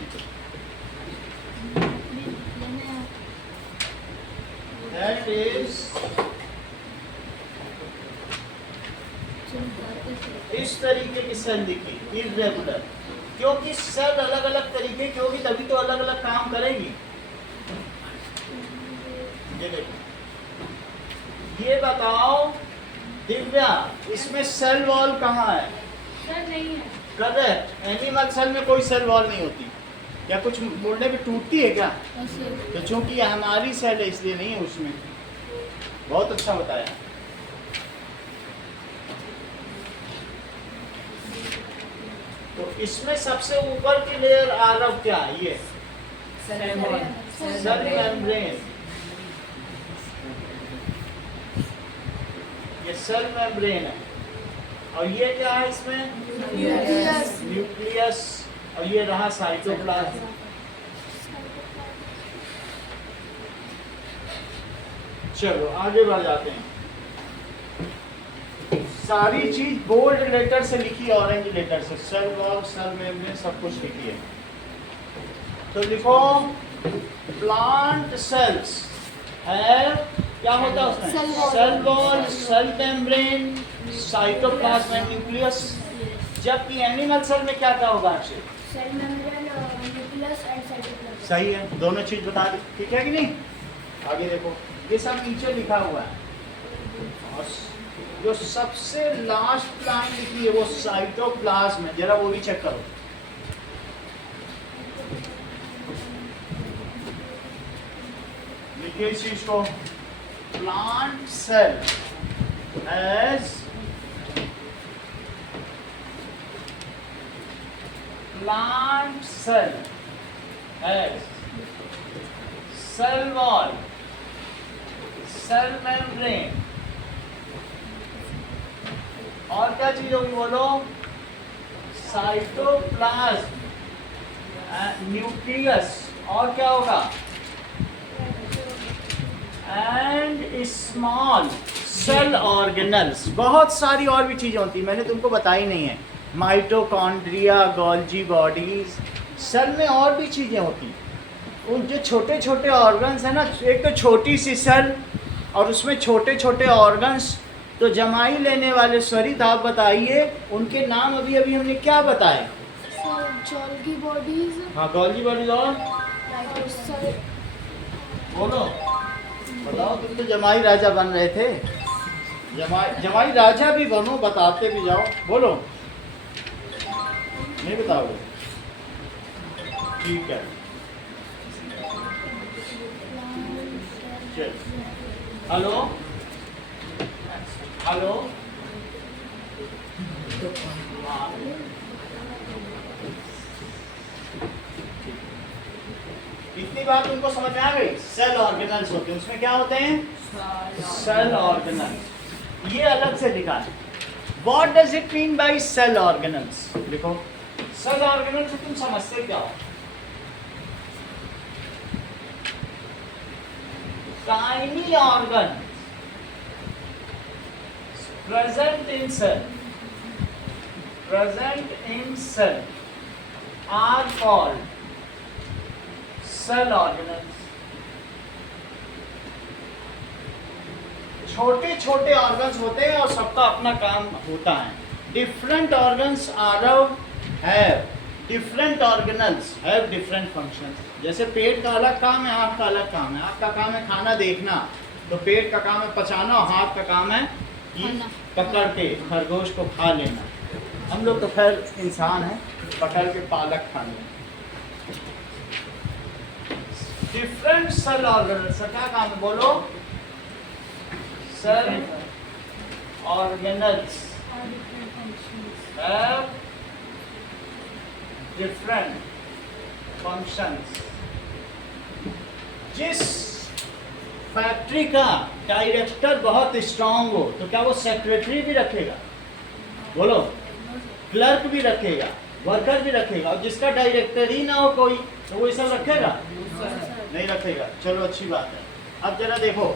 That is इस तरीके की सेल दिखी, इर्रेगुलर। क्योंकि सेल अलग अलग तरीके की होगी, तभी तो अलग अलग काम करेगी। ये देखो, ये बताओ दिव्या, इसमें सेल वॉल कहाँ है? सर नहीं है। करेक्ट, एनिमल सेल में कोई सेल वॉल नहीं होती। क्या कुछ बोलने पे टूटती है क्या? तो चूंकि ये हमारी सेल है इसलिए नहीं है उसमें। बहुत अच्छा बताया। तो इसमें सबसे ऊपर की लेयर आरव क्या है? ये सेल मेम्ब्रेन, ये सेल मेम्ब्रेन है। और ये क्या है इसमें? न्यूक्लियस। और ये रहा साइटोप्लाज्म। चलो आगे बढ़ जाते हैं। सारी चीज बोल्ड लेटर से लिखी, ऑरेंज लेटर से। सेल वॉल, सेल मेम्ब्रेन, सब कुछ लिखी है। तो लिखो प्लांट सेल्स है, क्या होता है उसमें? Cell wall, cell membrane, cytoplasm and nucleus. जबकि एनिमल सेल में क्या क्या होगा आपसे? Cell membrane, nucleus and cytoplasm. सही है, दोनों चीज बता दी, ठीक है कि नहीं? आगे देखो, ये सब नीचे लिखा हुआ है। और जो सबसे लास्ट लाइन लिखी है वो साइटोप्लाज्म है, जरा वो भी चेक करो। लिखिए इस चीज को, plant cell as plant cell has cell wall, cell membrane, और क्या चीज होगी बोलो? साइटोप्लाज्म, न्यूक्लियस, और क्या होगा? And small cell organelles. बहुत सारी और भी चीजें होती, मैंने तुमको बताई नहीं है। माइटोकॉन्ड्रिया, गोल्जी बॉडीज, सेल में और भी चीज़ें होती। उन जो छोटे छोटे ऑर्गन्स हैं ना, एक तो छोटी सी सेल और उसमें छोटे छोटे ऑर्गन्स। तो जमाई लेने वाले स्वरित आप बताइए, उनके नाम अभी अभी हमने क्या बताए? Golgi bodies. हाँ, गोल्जी बॉडीज। और बोलो, बताओ, तुम तो जमाई राजा बन रहे थे। जमाई राजा भी बनो, बताते भी जाओ। बोलो, नहीं बताओगे? ठीक है, चल। हेलो हेलो, हाँ, इतनी बात उनको समझ में आ गई? सेल ऑर्गेनल्स होते हैं, उसमें क्या होते हैं? Cell organelles. ये अलग से लिखा है। What does it mean by cell organelles? लिखो, सेल ऑर्गेनल से तुम समझते क्या हो? Tiny organs present in cell are called cell organelles. छोटे छोटे ऑर्गन्स होते हैं और सबका अपना काम होता है। Different organs are have different organelles have different functions. जैसे पेट का अलग काम है, आँख का अलग काम है। आँख का काम है खाना देखना, तो पेट का काम है पचाना, और हाथ का काम है कि पकड़ के खरगोश को खा लेना। हम लोग तो खैर इंसान हैं, पकड़ के पालक खा लेना। डिफरेंट सेल ऑर्गेनल्स का क्या काम है बोलो? Cell organelles have different functions। जिस फैक्ट्री का डायरेक्टर बहुत स्ट्रांग हो तो क्या वो सेक्रेटरी भी रखेगा? बोलो। क्लर्क भी रखेगा, वर्कर भी रखेगा। और जिसका डायरेक्टर ही ना हो कोई तो वो ये सब रखेगा? नहीं रखेगा। चलो अच्छी बात है। अब जरा देखो,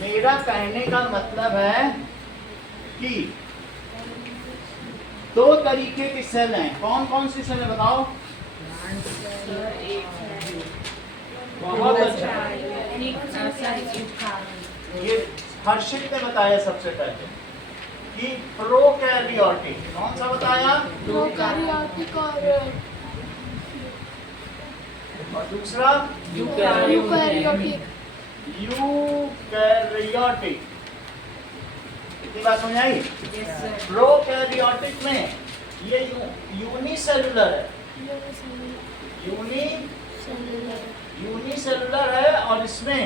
मेरा कहने का मतलब है कि दो तरीके की सेल हैं। कौन कौन सी सेल है बताओ? बहुत अच्छा। ये हर्षित ने बताया सबसे पहले कि प्रोकैरियोटिक। कौन सा बताया? प्रोकैरियोटिक और दूसरा यूकैरियोटिक। यूकैरियोटिक। इतनी बात समझ आई? प्रोकैरियोटिक में ये यूनिसेलुलर है, यूनिसेलुलर है और इसमें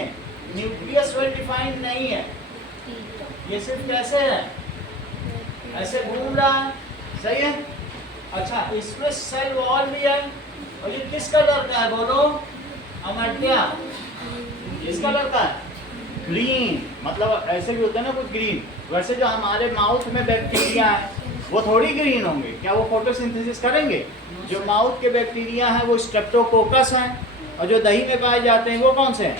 न्यूक्लियस वेल डिफाइंड नहीं है। ये सिर्फ कैसे है? ऐसे घूम रहा है, सही है? अच्छा, इसमें सेल वॉल भी है। और ये किस कलर का है बोलो? अमर्त्या। किस कलर का है? ग्रीन। मतलब ऐसे भी होता है ना कुछ ग्रीन। वैसे जो हमारे माउथ में बैक्टीरिया है वो थोड़ी ग्रीन होंगे। क्या वो फोटोसिंथेसिस करेंगे? जो माउथ के बैक्टीरिया हैं वो स्ट्रेप्टोकोकस हैं, और जो दही में पाए जाते हैं वो कौन से हैं?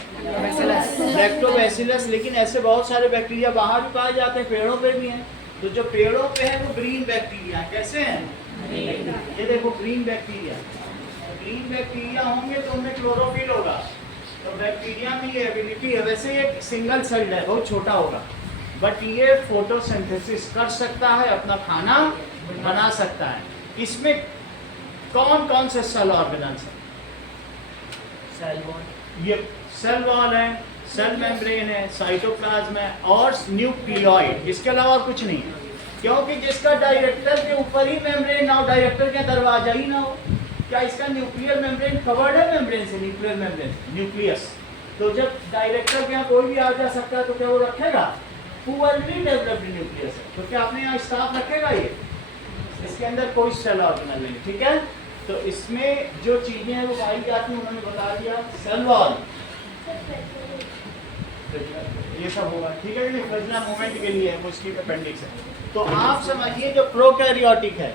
लैक्टोबैसिलस। लेकिन ऐसे बहुत सारे बैक्टीरिया बाहर भी पाए जाते हैं, पेड़ों पे भी हैं। तो जो पेड़ों पे है वो ग्रीन बैक्टीरिया। कैसे हैं? ये देखो ग्रीन बैक्टीरिया। ग्रीन बैक्टीरिया होंगे तो उनमें क्लोरोफिल होगा, तो बैक्टीरिया में ये एबिलिटी है। वैसे ये सिंगल सेल्ड है, बहुत छोटा होगा, बट ये फोटोसिंथेसिस कर सकता है, अपना खाना बना सकता है। इसमें कौन कौन से सेल ऑर्गेनल्स हैं? Cell wall. ये सेल वॉल है, सेल मेम्ब्रेन है, साइटोप्लाज्म है और न्यूक्लियोइड। इसके अलावा और कुछ नहीं है। क्योंकि जिसका डायरेक्टर के ऊपर ही मेम्ब्रेन ना हो, डायरेक्टर का दरवाजा ही ना हो। क्या इसका न्यूक्लियर मेम्ब्रेन कवर्ड है मेम्ब्रेन से? Nuclear membrane, nucleus. तो जब डायरेक्टर के यहाँ कोई भी आ जा सकता है तो क्या वो रखेगा? पुअरली डेवलप्ड न्यूक्लियस है, तो क्या अपने यहाँ स्टाफ रखेगा? ये इसके अंदर कोई सेल ऑर्गेनल नहीं। ठीक है, तो इसमें जो चीजें हैं वो पाई जाती हैं उन्होंने बता दिया। सेल वॉल ये सब होगा, ठीक है। फ्रेजला मूवमेंट के लिए उसकी अपेंडिक्स है। तो आप समझिए जो प्रोकैरियोटिक है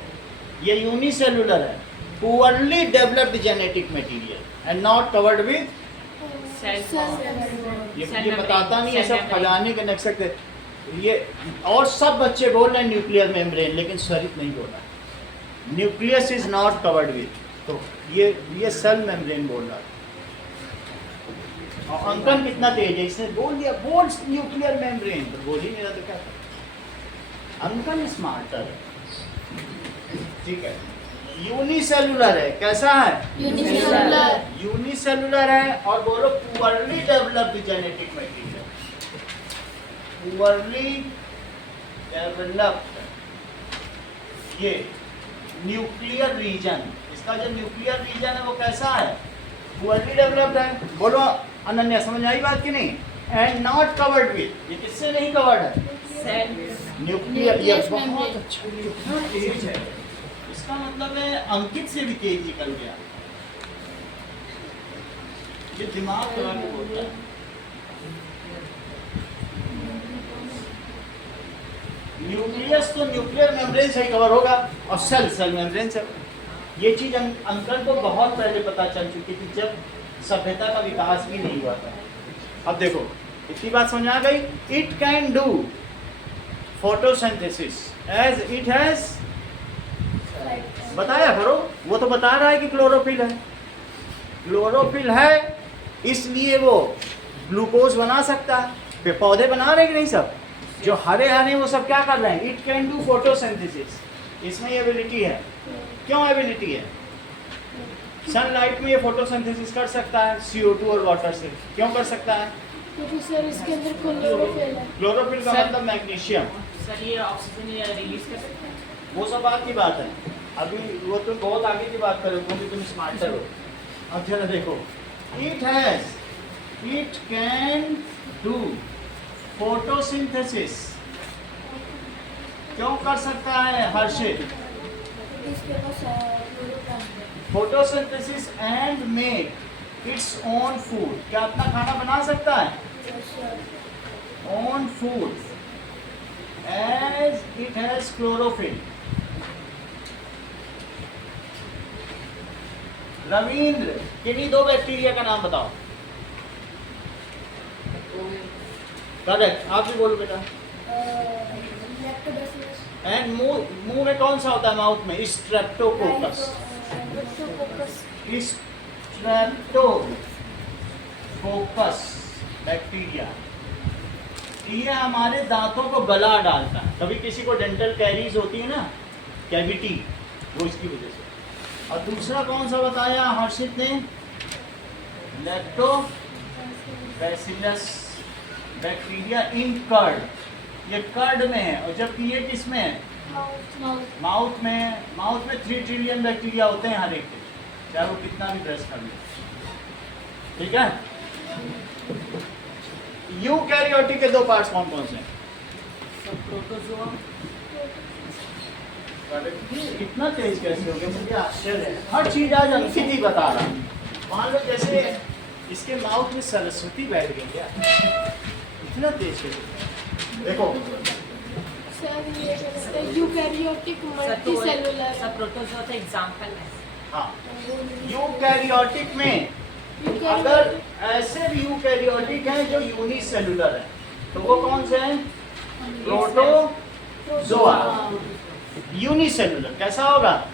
ये यूनिसेलुलर है, poorly developed genetic material and not covered with ये बताता नहीं है, सब खजाने के नक्शे के ये। और सब बच्चे बोल रहे हैं न्यूक्लियर मेम्ब्रेन, लेकिन स्वरित नहीं बोल रहा। Nucleus is not covered with, तो ये सेल मेम्ब्रेन बोल रहा है। और अंकन कितना तेज है, इसने बोल दिया बोल्स न्यूक्लियर मेम्ब्रेन, तो बोल ही नहीं रहा तो क्या। अंकन स्मार्टर है, ठीक है। यूनिसेलुलर है, कैसा है? यूनिसेलुलर। यूनिसेलुलर है और बोलो poorly developed genetic material, poorly developed. ये न्यूक्लियर रीजन, इसका जो न्यूक्लियर रीजन है वो कैसा है? पुअरली डेवलप्ड है। बोलो अनन्या, समझ आई बात कि नहीं? एंड नॉट कवर्ड विद, ये किससे नहीं कवर्ड है? न्यूक्लियर। ये बहुत अच्छा, कितना तेज है। इसका मतलब है अंकित से भी तेज निकल गया। ये दिमाग थोड़ा होता है। न्यूक्लियस तो न्यूक्लियर मेम्ब्रेन से ही कवर होगा और सेल मेम्ब्रेन से। ये चीज अंकल को बहुत पहले पता चल चुकी थी, जब सभ्यता का विकास भी नहीं हुआ था। अब देखो इतनी बात समझ आ गई। It can do photosynthesis as it has बताया करो। वो तो बता रहा है कि क्लोरोफिल है, क्लोरोफिल है इसलिए वो ग्लूकोज बना सकता है। फिर पौधे बना रहे कि नहीं सब, जो हरे हरे वो सब क्या कर रहे हैं, इट कैन डू फोटोसिंथेसिस। इसमें एबिलिटी है। क्यों एबिलिटी है? सनलाइट में ये फोटोसिंथेसिस कर सकता है CO2 और वाटर से। क्यों कर सकता है? क्योंकि सर इसके अंदर क्लोरोफिल है। क्लोरोफिल का सर- मतलब मैग्नीशियम। सर ये ऑक्सीजन रिलीज कर सकते हैं? वो सब बात की बात है, अभी वो तुम बहुत आगे की बात करो क्योंकि तुम स्मार्टर हो। अब जरा देखो, इट कैन डू फोटोसिंथेसिस। क्यों कर सकता है हर्षित? इसके पास क्लोरोप्लास्ट है। Photosynthesis and make its own food. क्या अपना खाना बना सकता है? Yes, sir. Own food as it has chlorophyll. Ravindra, किन्हीं दो बैक्टीरिया का नाम बताओ। करेक्ट, आप भी बोलो बेटा। Lactobacillus. एंड मुंह में कौन सा होता है माउथ में? स्ट्रेप्टोकोकस। Streptococcus. स्ट्रेप्टोकोकस बैक्टीरिया, ये हमारे दांतों को गला डालता है। कभी किसी को डेंटल कैरीज होती है ना, कैविटी, वो इसकी वजह से। और दूसरा कौन सा बताया हर्षित ने? Lactobacillus bacteria in curd. ये कर्ड में है, और जबकि ये किस में है? Mouth. माउथ में। माउथ में 3 ट्रिलियन बैक्टीरिया होते हैं हर एक के, चाहे वो कितना भी ब्रश कर ले। ठीक है। यूकैरियोटिक के 2 पार्ट्स कौन कौन से हैं? सब प्रोटोजोआ। इतना तेज कैसे हो गया, मुझे आश्चर्य है। हर चीज आज अंकित ही बता रहा हूँ। मान लो जैसे इसके माउथ में सरस्वती बैठ गई क्या, इतना तेज कैसे? देखो सर ये क्या कहते हैं? Eukaryotic multicellular. सब प्रोटोजोआ का एग्जांपल है। हाँ, यूकैरियोटिक में अगर ऐसे भी यूकैरियोटिक हैं जो यूनिसेलुलर हैं, तो वो कौन से हैं? प्रोटोजोआ। यूनिसेलुलर कैसा होगा?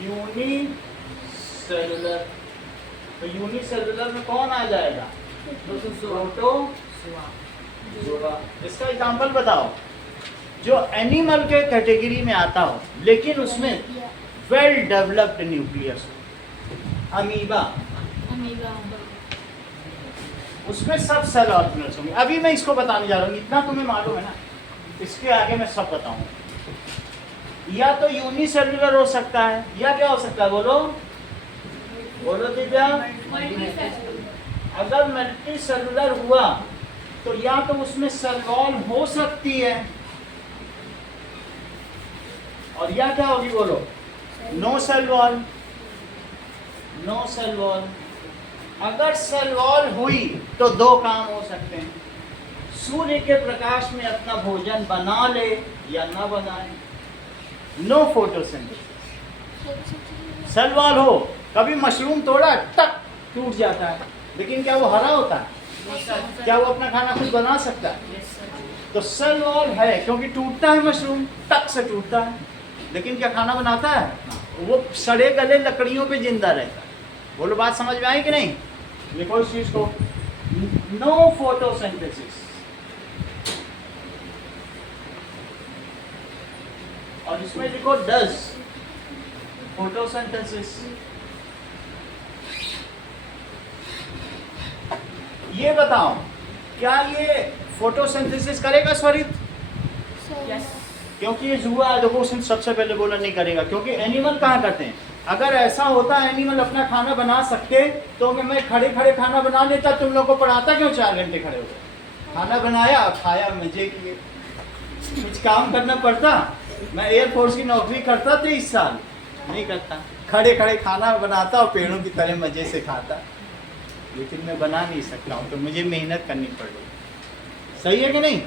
यूनिसेलुलर। तो यूनिसेलुलर में कौन आ जाएगा? प्रोटोजोआ। इसका एग्जांपल बताओ जो एनिमल के कैटेगरी में आता हो लेकिन उसमें वेल डेवलप्ड न्यूक्लियस हो। अमीबा, उसमें सब सेल ऑर्गेनल्स होंगे। अभी मैं इसको बताने जा रहा हूँ, इतना तुम्हें मालूम है ना, इसके आगे मैं सब बताऊंगा। या तो यूनिसेलुलर हो सकता है, या क्या हो सकता है? बोलो बोलो दिव्या। अगर मल्टी सेलुलर हुआ तो या तो उसमें सेल वॉल हो सकती है, और या क्या होगी? बोलो no cell wall. No cell wall. अगर सेल वॉल हुई तो 2 काम हो सकते हैं, सूर्य के प्रकाश में अपना भोजन बना ले या ना बनाए। No photosynthesis. सेल वॉल हो, कभी मशरूम तोड़ा टक टूट जाता है, लेकिन क्या वो हरा होता है? क्या वो अपना खाना खुद बना सकता है? तो सेल वॉल है क्योंकि टूटता है मशरूम, टक से टूटता है, लेकिन क्या खाना बनाता है? वो सड़े गले लकड़ियों पे जिंदा रहता है। बोलो बात समझ में आई कि नहीं? लिखो इस चीज को, नो फोटोसिंथेसिस। और इसमें लिखो डज फोटोसिंथेसिस। ये बताओ क्या ये फोटोसिंथेसिस करेगा स्वरित? यस। क्योंकि ये जुआ है, देखो उसने सबसे पहले बोला नहीं करेगा, क्योंकि एनिमल कहाँ करते हैं। अगर ऐसा होता एनिमल अपना खाना बना सकते तो मैं खड़े खड़े खाना बना लेता, तुम लोग को पढ़ाता क्यों 4 घंटे खड़े हो गए? खाना बनाया, खाया, मजे किए, कुछ काम करना पड़ता। मैं एयरफोर्स की नौकरी करता 23 साल, नहीं करता। खड़े खड़े खाना बनाता और पेड़ों की तरह मजे से खाता, लेकिन मैं बना नहीं सकता हूँ, तो मुझे मेहनत करनी पड़ेगी। सही है कि नहीं?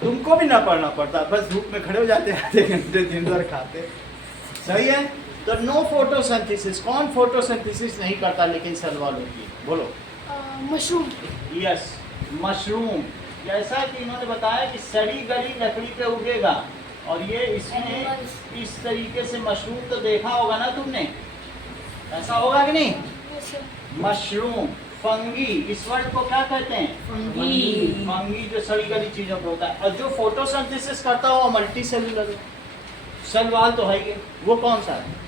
तुमको भी ना पढ़ना पड़ता, बस धूप में खड़े हो जाते आधे घंटे दिन भर खाते। सही है। तो नो फोटोसिंथेसिस। कौन फोटोसिंथेसिस नहीं करता लेकिन सेल वॉल होती है? बोलो। मशरूम। Yes, mushroom. जैसा कि इन्होंने बताया कि सड़ी गली लकड़ी पे उगेगा, और ये इसमें इस तरीके से मशरूम तो देखा होगा ना तुमने, ऐसा होगा कि नहीं? Yes, sir. मशरूम, फंगी, इस वर्ड को क्या कहते हैं? फंगी। फंगी जो सड़ी गली चीजों को होता है। और जो फोटोसिंथेसिस करता हो वो मल्टी सेलुलर है। सेल वाल तो है ही, वो कौन सा है?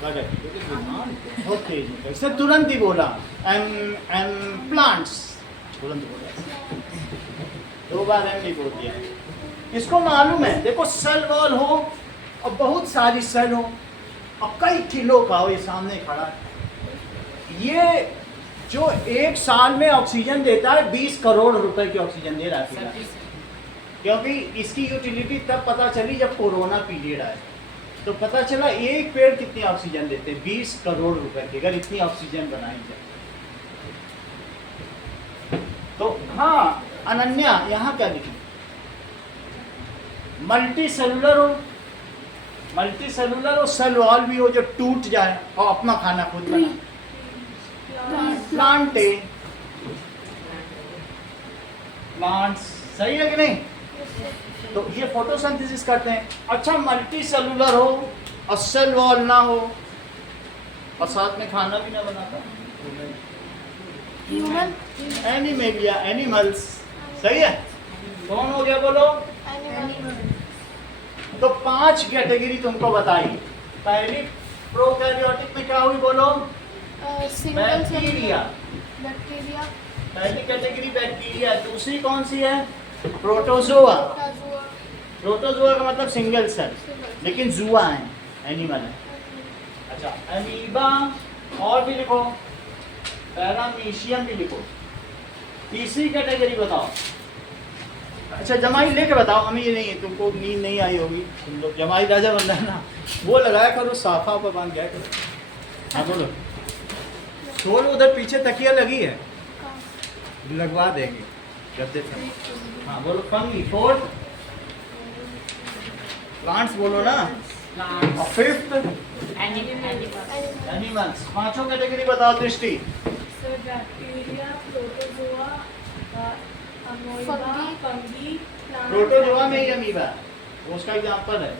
बहुत तेज है, इसने तुरंत ही बोला एम प्लांट्स, तुरंत बोला, 2 बार एम नहीं बोल दिया। इसको मालूम है, देखो सेल वॉल हो और बहुत सारी सेल हो और कई किलो का हो, ये सामने खड़ा है, ये जो 1 साल में ऑक्सीजन देता है 20 करोड़ रुपए की ऑक्सीजन दे रहा है फिलहाल। क्योंकि इसकी यूटिलिटी तब पता चली जब कोरोना पीरियड आया, तो पता चला एक पेड़ कितनी ऑक्सीजन देते हैं, 20 करोड़ रुपए की, अगर इतनी ऑक्सीजन बनाई जाए तो। हाँ अनन्या, यहाँ क्या लिखी? मल्टी सेलुलर हो, मल्टी सेलुलर हो, सेल वॉल भी हो जो टूट जाए और अपना खाना खुद बनाए। प्लांट है, प्लांट्स, सही है कि नहीं? तो ये फोटोसिंथेसिस करते हैं। अच्छा, मल्टी सेलुलर हो और सेल वॉल ना हो और साथ में खाना भी ना बनाता, Human. एनिमेलिया, एनिमल्स, सही है? कौन हो गया बोलो? Animal. तो 5 कैटेगरी तुमको बताई। पहली प्रोकैरियोटिक में क्या हुई बोलो? Single bacteria, Bacteria. पहली कैटेगरी बैक्टीरिया। दूसरी कौन सी है? प्रोटोजोआ। Protozoa. प्रोटोजोआ का मतलब सिंगल सेल, लेकिन जुआ है, एनिमल है। अच्छा, अमीबा, और भी लिखो, पैरामीशियम भी लिखो। तीसरी कैटेगरी बताओ। अच्छा, जमाई लेके बताओ, हमें ये नहीं है, तुमको नींद नहीं आई होगी, तुम लोग जमाई राजा बन रहा है ना, वो लगाया करो, साफा पर बांध गया करो। हाँ बोलो, छोड़, उधर पीछे तकिया लगी है, लगवा देंगे गद्दे पे। हाँ बोलो, फंगी। 4th प्लांट्स बोलो ना, और 5th एनिमल्स। 5 कैटेगरी बताओ दृष्टि। So bacteria, protozoa, amoeba, fungi, plant. Protozoa में ही अमीबा है, वो उसका एग्जांपल है।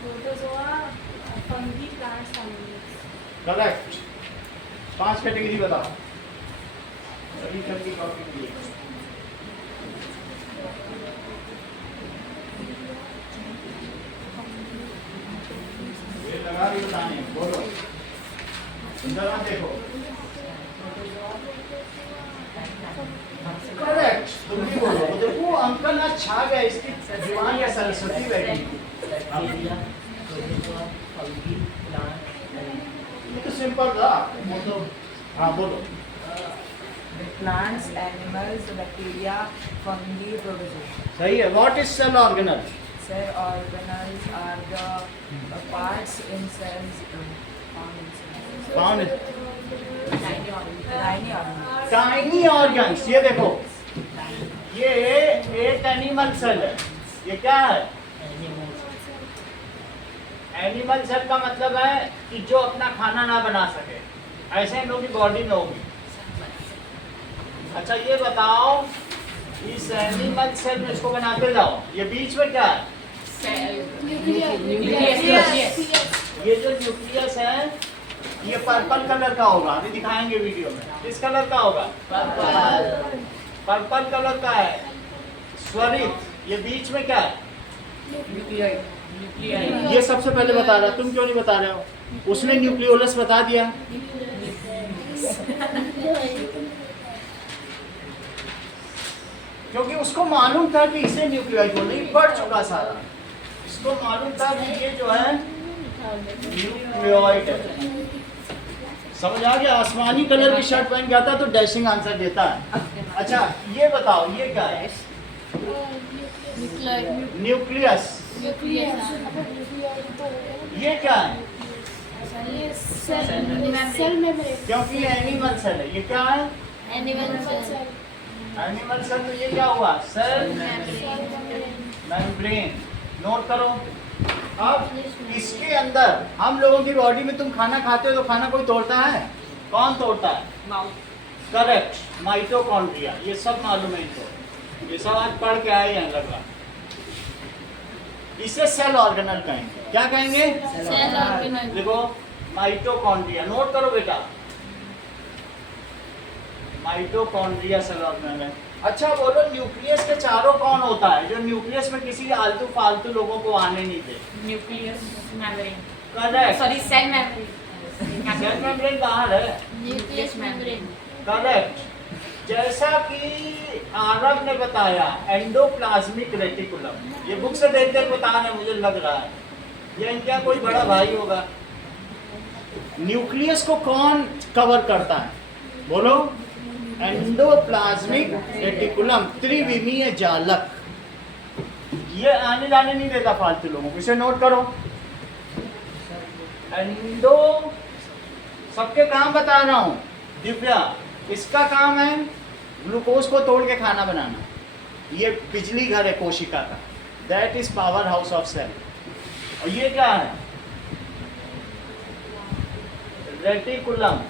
Protozoa, fungi, plants, animals. Correct. 5 category बताओ। सभी करके कॉपी कीजिए। ये लगा रही बताने, बोलो, इधर मत देखो। करेक्ट, तुम भी बोलो। वो देखो अंकल आज छा गया, इसकी जुबान या सरस्वती बैठी। ये तो सिंपल था, वो तो। हाँ बोलो। Plants, animals, bacteria, fungi, protozoa. सही है। What is cell organelle? Cell organelles are the parts in cells found in cells. Found Tiny organelles. Tiny organs. ये देखो, ये एक एनिमल सेल है। ये क्या है? एनिमल सेल का मतलब है कि जो अपना खाना ना बना सके, ऐसे हम लोग की बॉडी में होगी। अच्छा, ये बताओ, इस एनिमल सेल में इसको बनाते जाओ, ये बीच में क्या है? Nucleus. ये जो न्यूक्लियस है, ये पर्पल कलर का होगा, अभी दिखाएंगे वीडियो में। किस कलर का होगा? पर्पल कलर का है। स्वरित, ये बीच में क्या है? ये सबसे पहले बता रहा, तुम क्यों नहीं बता रहे हो? उसने न्यूक्लियोलस बता दिया। क्योंकि उसको मालूम था कि इसे न्यूक्लियोइड बोलते हैं, बढ़ चुका सारा। इसको मालूम था कि ये जो है न्यूक्लियोइड है। समझ आ गया? आसमानी कलर की शर्ट पहन के आता तो डैशिंग आंसर देता है। अच्छा, ये बताओ, ये क्या है? न्यूक्लियस। ये क्या है? Cell membrane. क्योंकि ये एनिमल सेल है। ये क्या है? Animal cell. Animal cell. तो ये क्या हुआ? Cell membrane. नोट करो। अब इसके अंदर हम लोगों की बॉडी में तुम खाना खाते हो तो खाना कोई तोड़ता है? कौन तोड़ता है? माउथ। Correct, mitochondria. ये सब मालूम है इनको, ये सब आज पढ़ के आए हैं लग रहा। इसे सेल ऑर्गेनल कहेंगे। क्या कहेंगे? Cell organelle. देखो माइटोकॉन्ड्रिया, नोट करो बेटा, माइटोकॉन्ड्रिया सेल ऑर्गेनल है। अच्छा बोलो, न्यूक्लियस के चारों कौन होता है? जो न्यूक्लियस में किसी आलतू फालतू लोगों को आने नहीं दे। Nucleus membrane, correct. Sorry cell membrane, cell membrane बाहर है। Nucleus membrane. करेक्ट। जैसा कि आरव ने बताया एंडोप्लाज्मिक रेटिकुलम, ये बुक से देख देख बता रहे हैं, मुझे लग रहा है ये इनका कोई बड़ा भाई होगा। न्यूक्लियस को कौन कवर करता है? बोलो। एंडोप्लाज्मिक रेटिकुलम, त्रिविमीय जालक। ये आने जाने नहीं देता फालतू लोगों को, इसे नोट करो। एंडो, सबके काम बता रहा हूं। दिव्या, इसका काम है ग्लूकोज को तोड़ के खाना बनाना। ये बिजली घर है कोशिका का, that is power house of cell. और ये क्या है? Reticulum.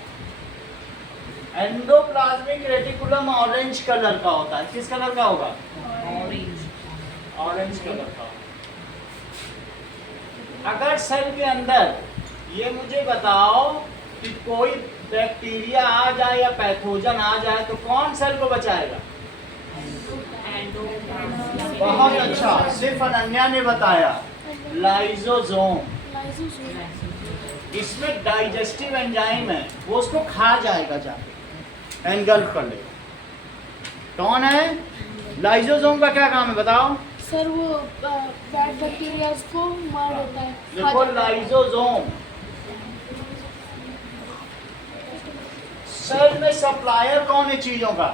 Endoplasmic reticulum orange colour का होता है। किस कलर का होगा? ऑरेंज। ऑरेंज कलर का। अगर सेल के अंदर ये मुझे बताओ कि कोई बैक्टीरिया आ जाए या पैथोजन आ जाए तो कौन सेल को बचाएगा? बहुत अच्छा, सिर्फ अनन्या ने बताया, लाइसोसोम। इसमें डाइजेस्टिव एंजाइम है, वो उसको खा जाएगा जाके, एंगल्फ कर लेगा। कौन है? लाइसोसोम का क्या काम है बताओ? सर वो बैड बैक्टीरिया को मार देता है। देखो लाइसोसोम सेल में सप्लायर कौन है चीजों का?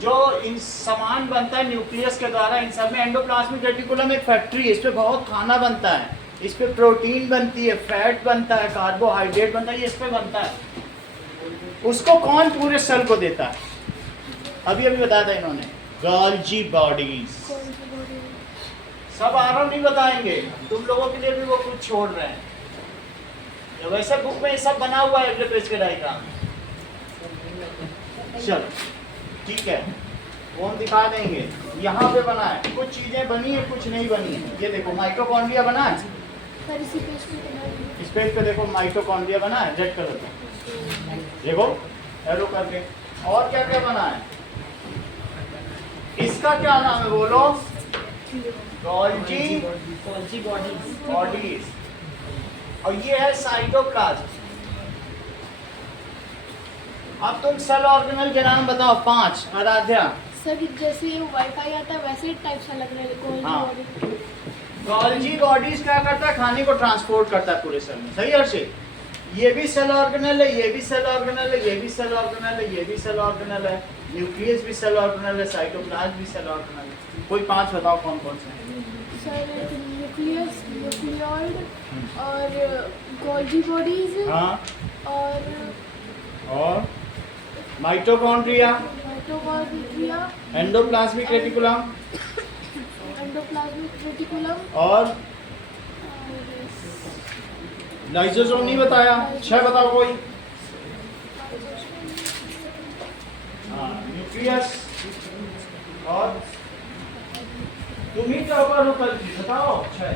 जो इन सामान बनता है न्यूक्लियस के द्वारा, इन सब में एंडोप्लाज्मिक रेटिकुलम एक फैक्ट्री है, इस पे बहुत खाना बनता है, इस पे प्रोटीन बनती है, फैट बनता है, कार्बोहाइड्रेट बनता है, ये इस पे बनता है। उसको कौन पूरे सेल को देता है? अभी अभी बताया था इन्होंने, गोल्जी बॉडीज। सब आराम नहीं बताएंगे, तुम लोगों के लिए भी वो कुछ छोड़ रहे हैं। वैसे बुक में ये सब बना हुआ है, अगले पेज के डायग्राम। चलो ठीक है, वो हम दिखा देंगे। यहाँ पे बना है, कुछ चीजें बनी है, कुछ नहीं बनी है। ये देखो माइटोकॉन्ड्रिया बना है, सर इसी पेज पे बना है। इस पेज पे देखो माइटोकॉन्ड्रिया बना है रेड कलर का, देखो एरो करके। और क्या क्या बना है? इसका क्या नाम है बोलो? Golgi bodies. और ये है साइटोप्लाज्म। अब तुम सेल ऑर्गेनल के नाम बताओ 5। आराध्या। सर जैसे ये वाईफाई आता है वैसे ही टाइप सा लग रहा है गोल्जी हाँ। बॉडी। गोल्जी बॉडीज क्या करता है? खाने को ट्रांसपोर्ट करता है पूरे सेल में। सही हर्षित? ये भी सेल ऑर्गेनल है, ये भी सेल ऑर्गेनल है, ये भी सेल ऑर्गेनल है, ये भी सेल ऑर्गेनल है, न्यूक्लियस भी सेल ऑर्गेनल है, साइटोप्लाज्म भी सेल ऑर्गेनल है। कोई 5 बताओ कौन कौन से हैं? सर न्यूक्लियस, न्यूक्लियोइड और गोल्जी बॉडीज। हाँ। और mitochondria, mitochondria, endoplasmic reticulum endoplasmic reticulum और लाइसोसोम नहीं बताया। 6 बताओ कोई। न्यूक्लियस और तुम ही क्या ऊपर हो कल की बताओ। 6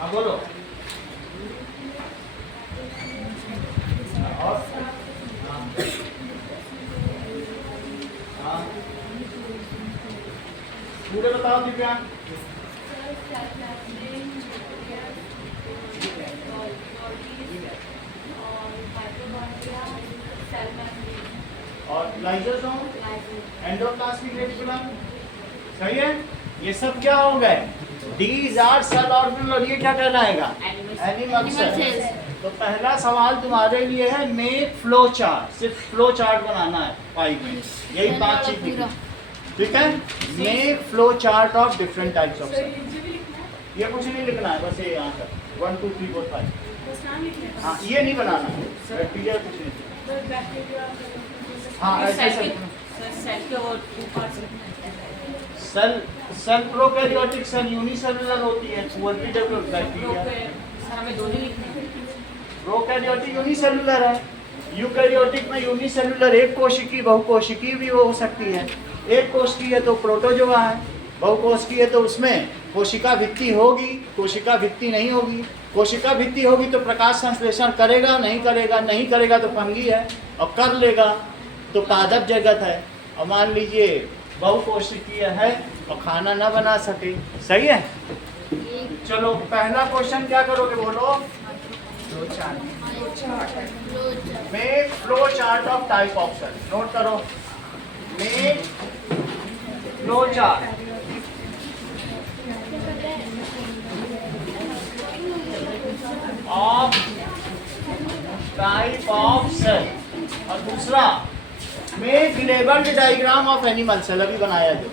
हाँ बोलो। और हाँ पूरे बताओ दिव्यांग। और लाइसोसोम, एंडोप्लाज्मिक रेटिकुलम। सही है? ये सब क्या हो गए? These are cell organelle. और ये क्या कहलाएगा? Animal cell. तो पहला सवाल तुम्हारे लिए है मेक फ्लो चार्ट। सिर्फ फ्लो चार्ट बनाना है पाइप में, यही 5 चीज लिखी। ठीक है? Make flow chart of different types of cell. ये कुछ नहीं लिखना है, बस ये यहाँ तक 1 2 3 4 5। हाँ ये नहीं बनाना है, बैक्टीरिया कुछ नहीं। हाँ ऐसे सेल के वो 2 पार्ट्स रखना है। सेल प्रोकैरियोटिक सेल यूनिसेलुलर होती है, पुअरली डेवलप्ड बैक्टीरिया। सर हमें दोनों लिखने हैं। प्रोकैरियोटिक यूनिसेलुलर है, यूकैरियोटिक में यूनिसेलुलर एक कोशिकी बहुकोशिकी भी हो सकती है। एक कोशिकी है तो प्रोटोजोआ है, बहुकोशिकीय है तो उसमें कोशिका भित्ति होगी, कोशिका भित्ति नहीं होगी। कोशिका भित्ति होगी तो प्रकाश संश्लेषण करेगा, नहीं करेगा, नहीं करेगा तो फंगी है, और कर लेगा तो पादप जगत है। और मान लीजिए बहुकोशिकीय है और खाना ना बना सके, सही है। चलो पहला क्वेश्चन क्या करोगे बोलो? Make flow chart of type of cell. Note करो, make flow chart of type of cell. और दूसरा make labelled diagram of animal cell, अभी बनाया जो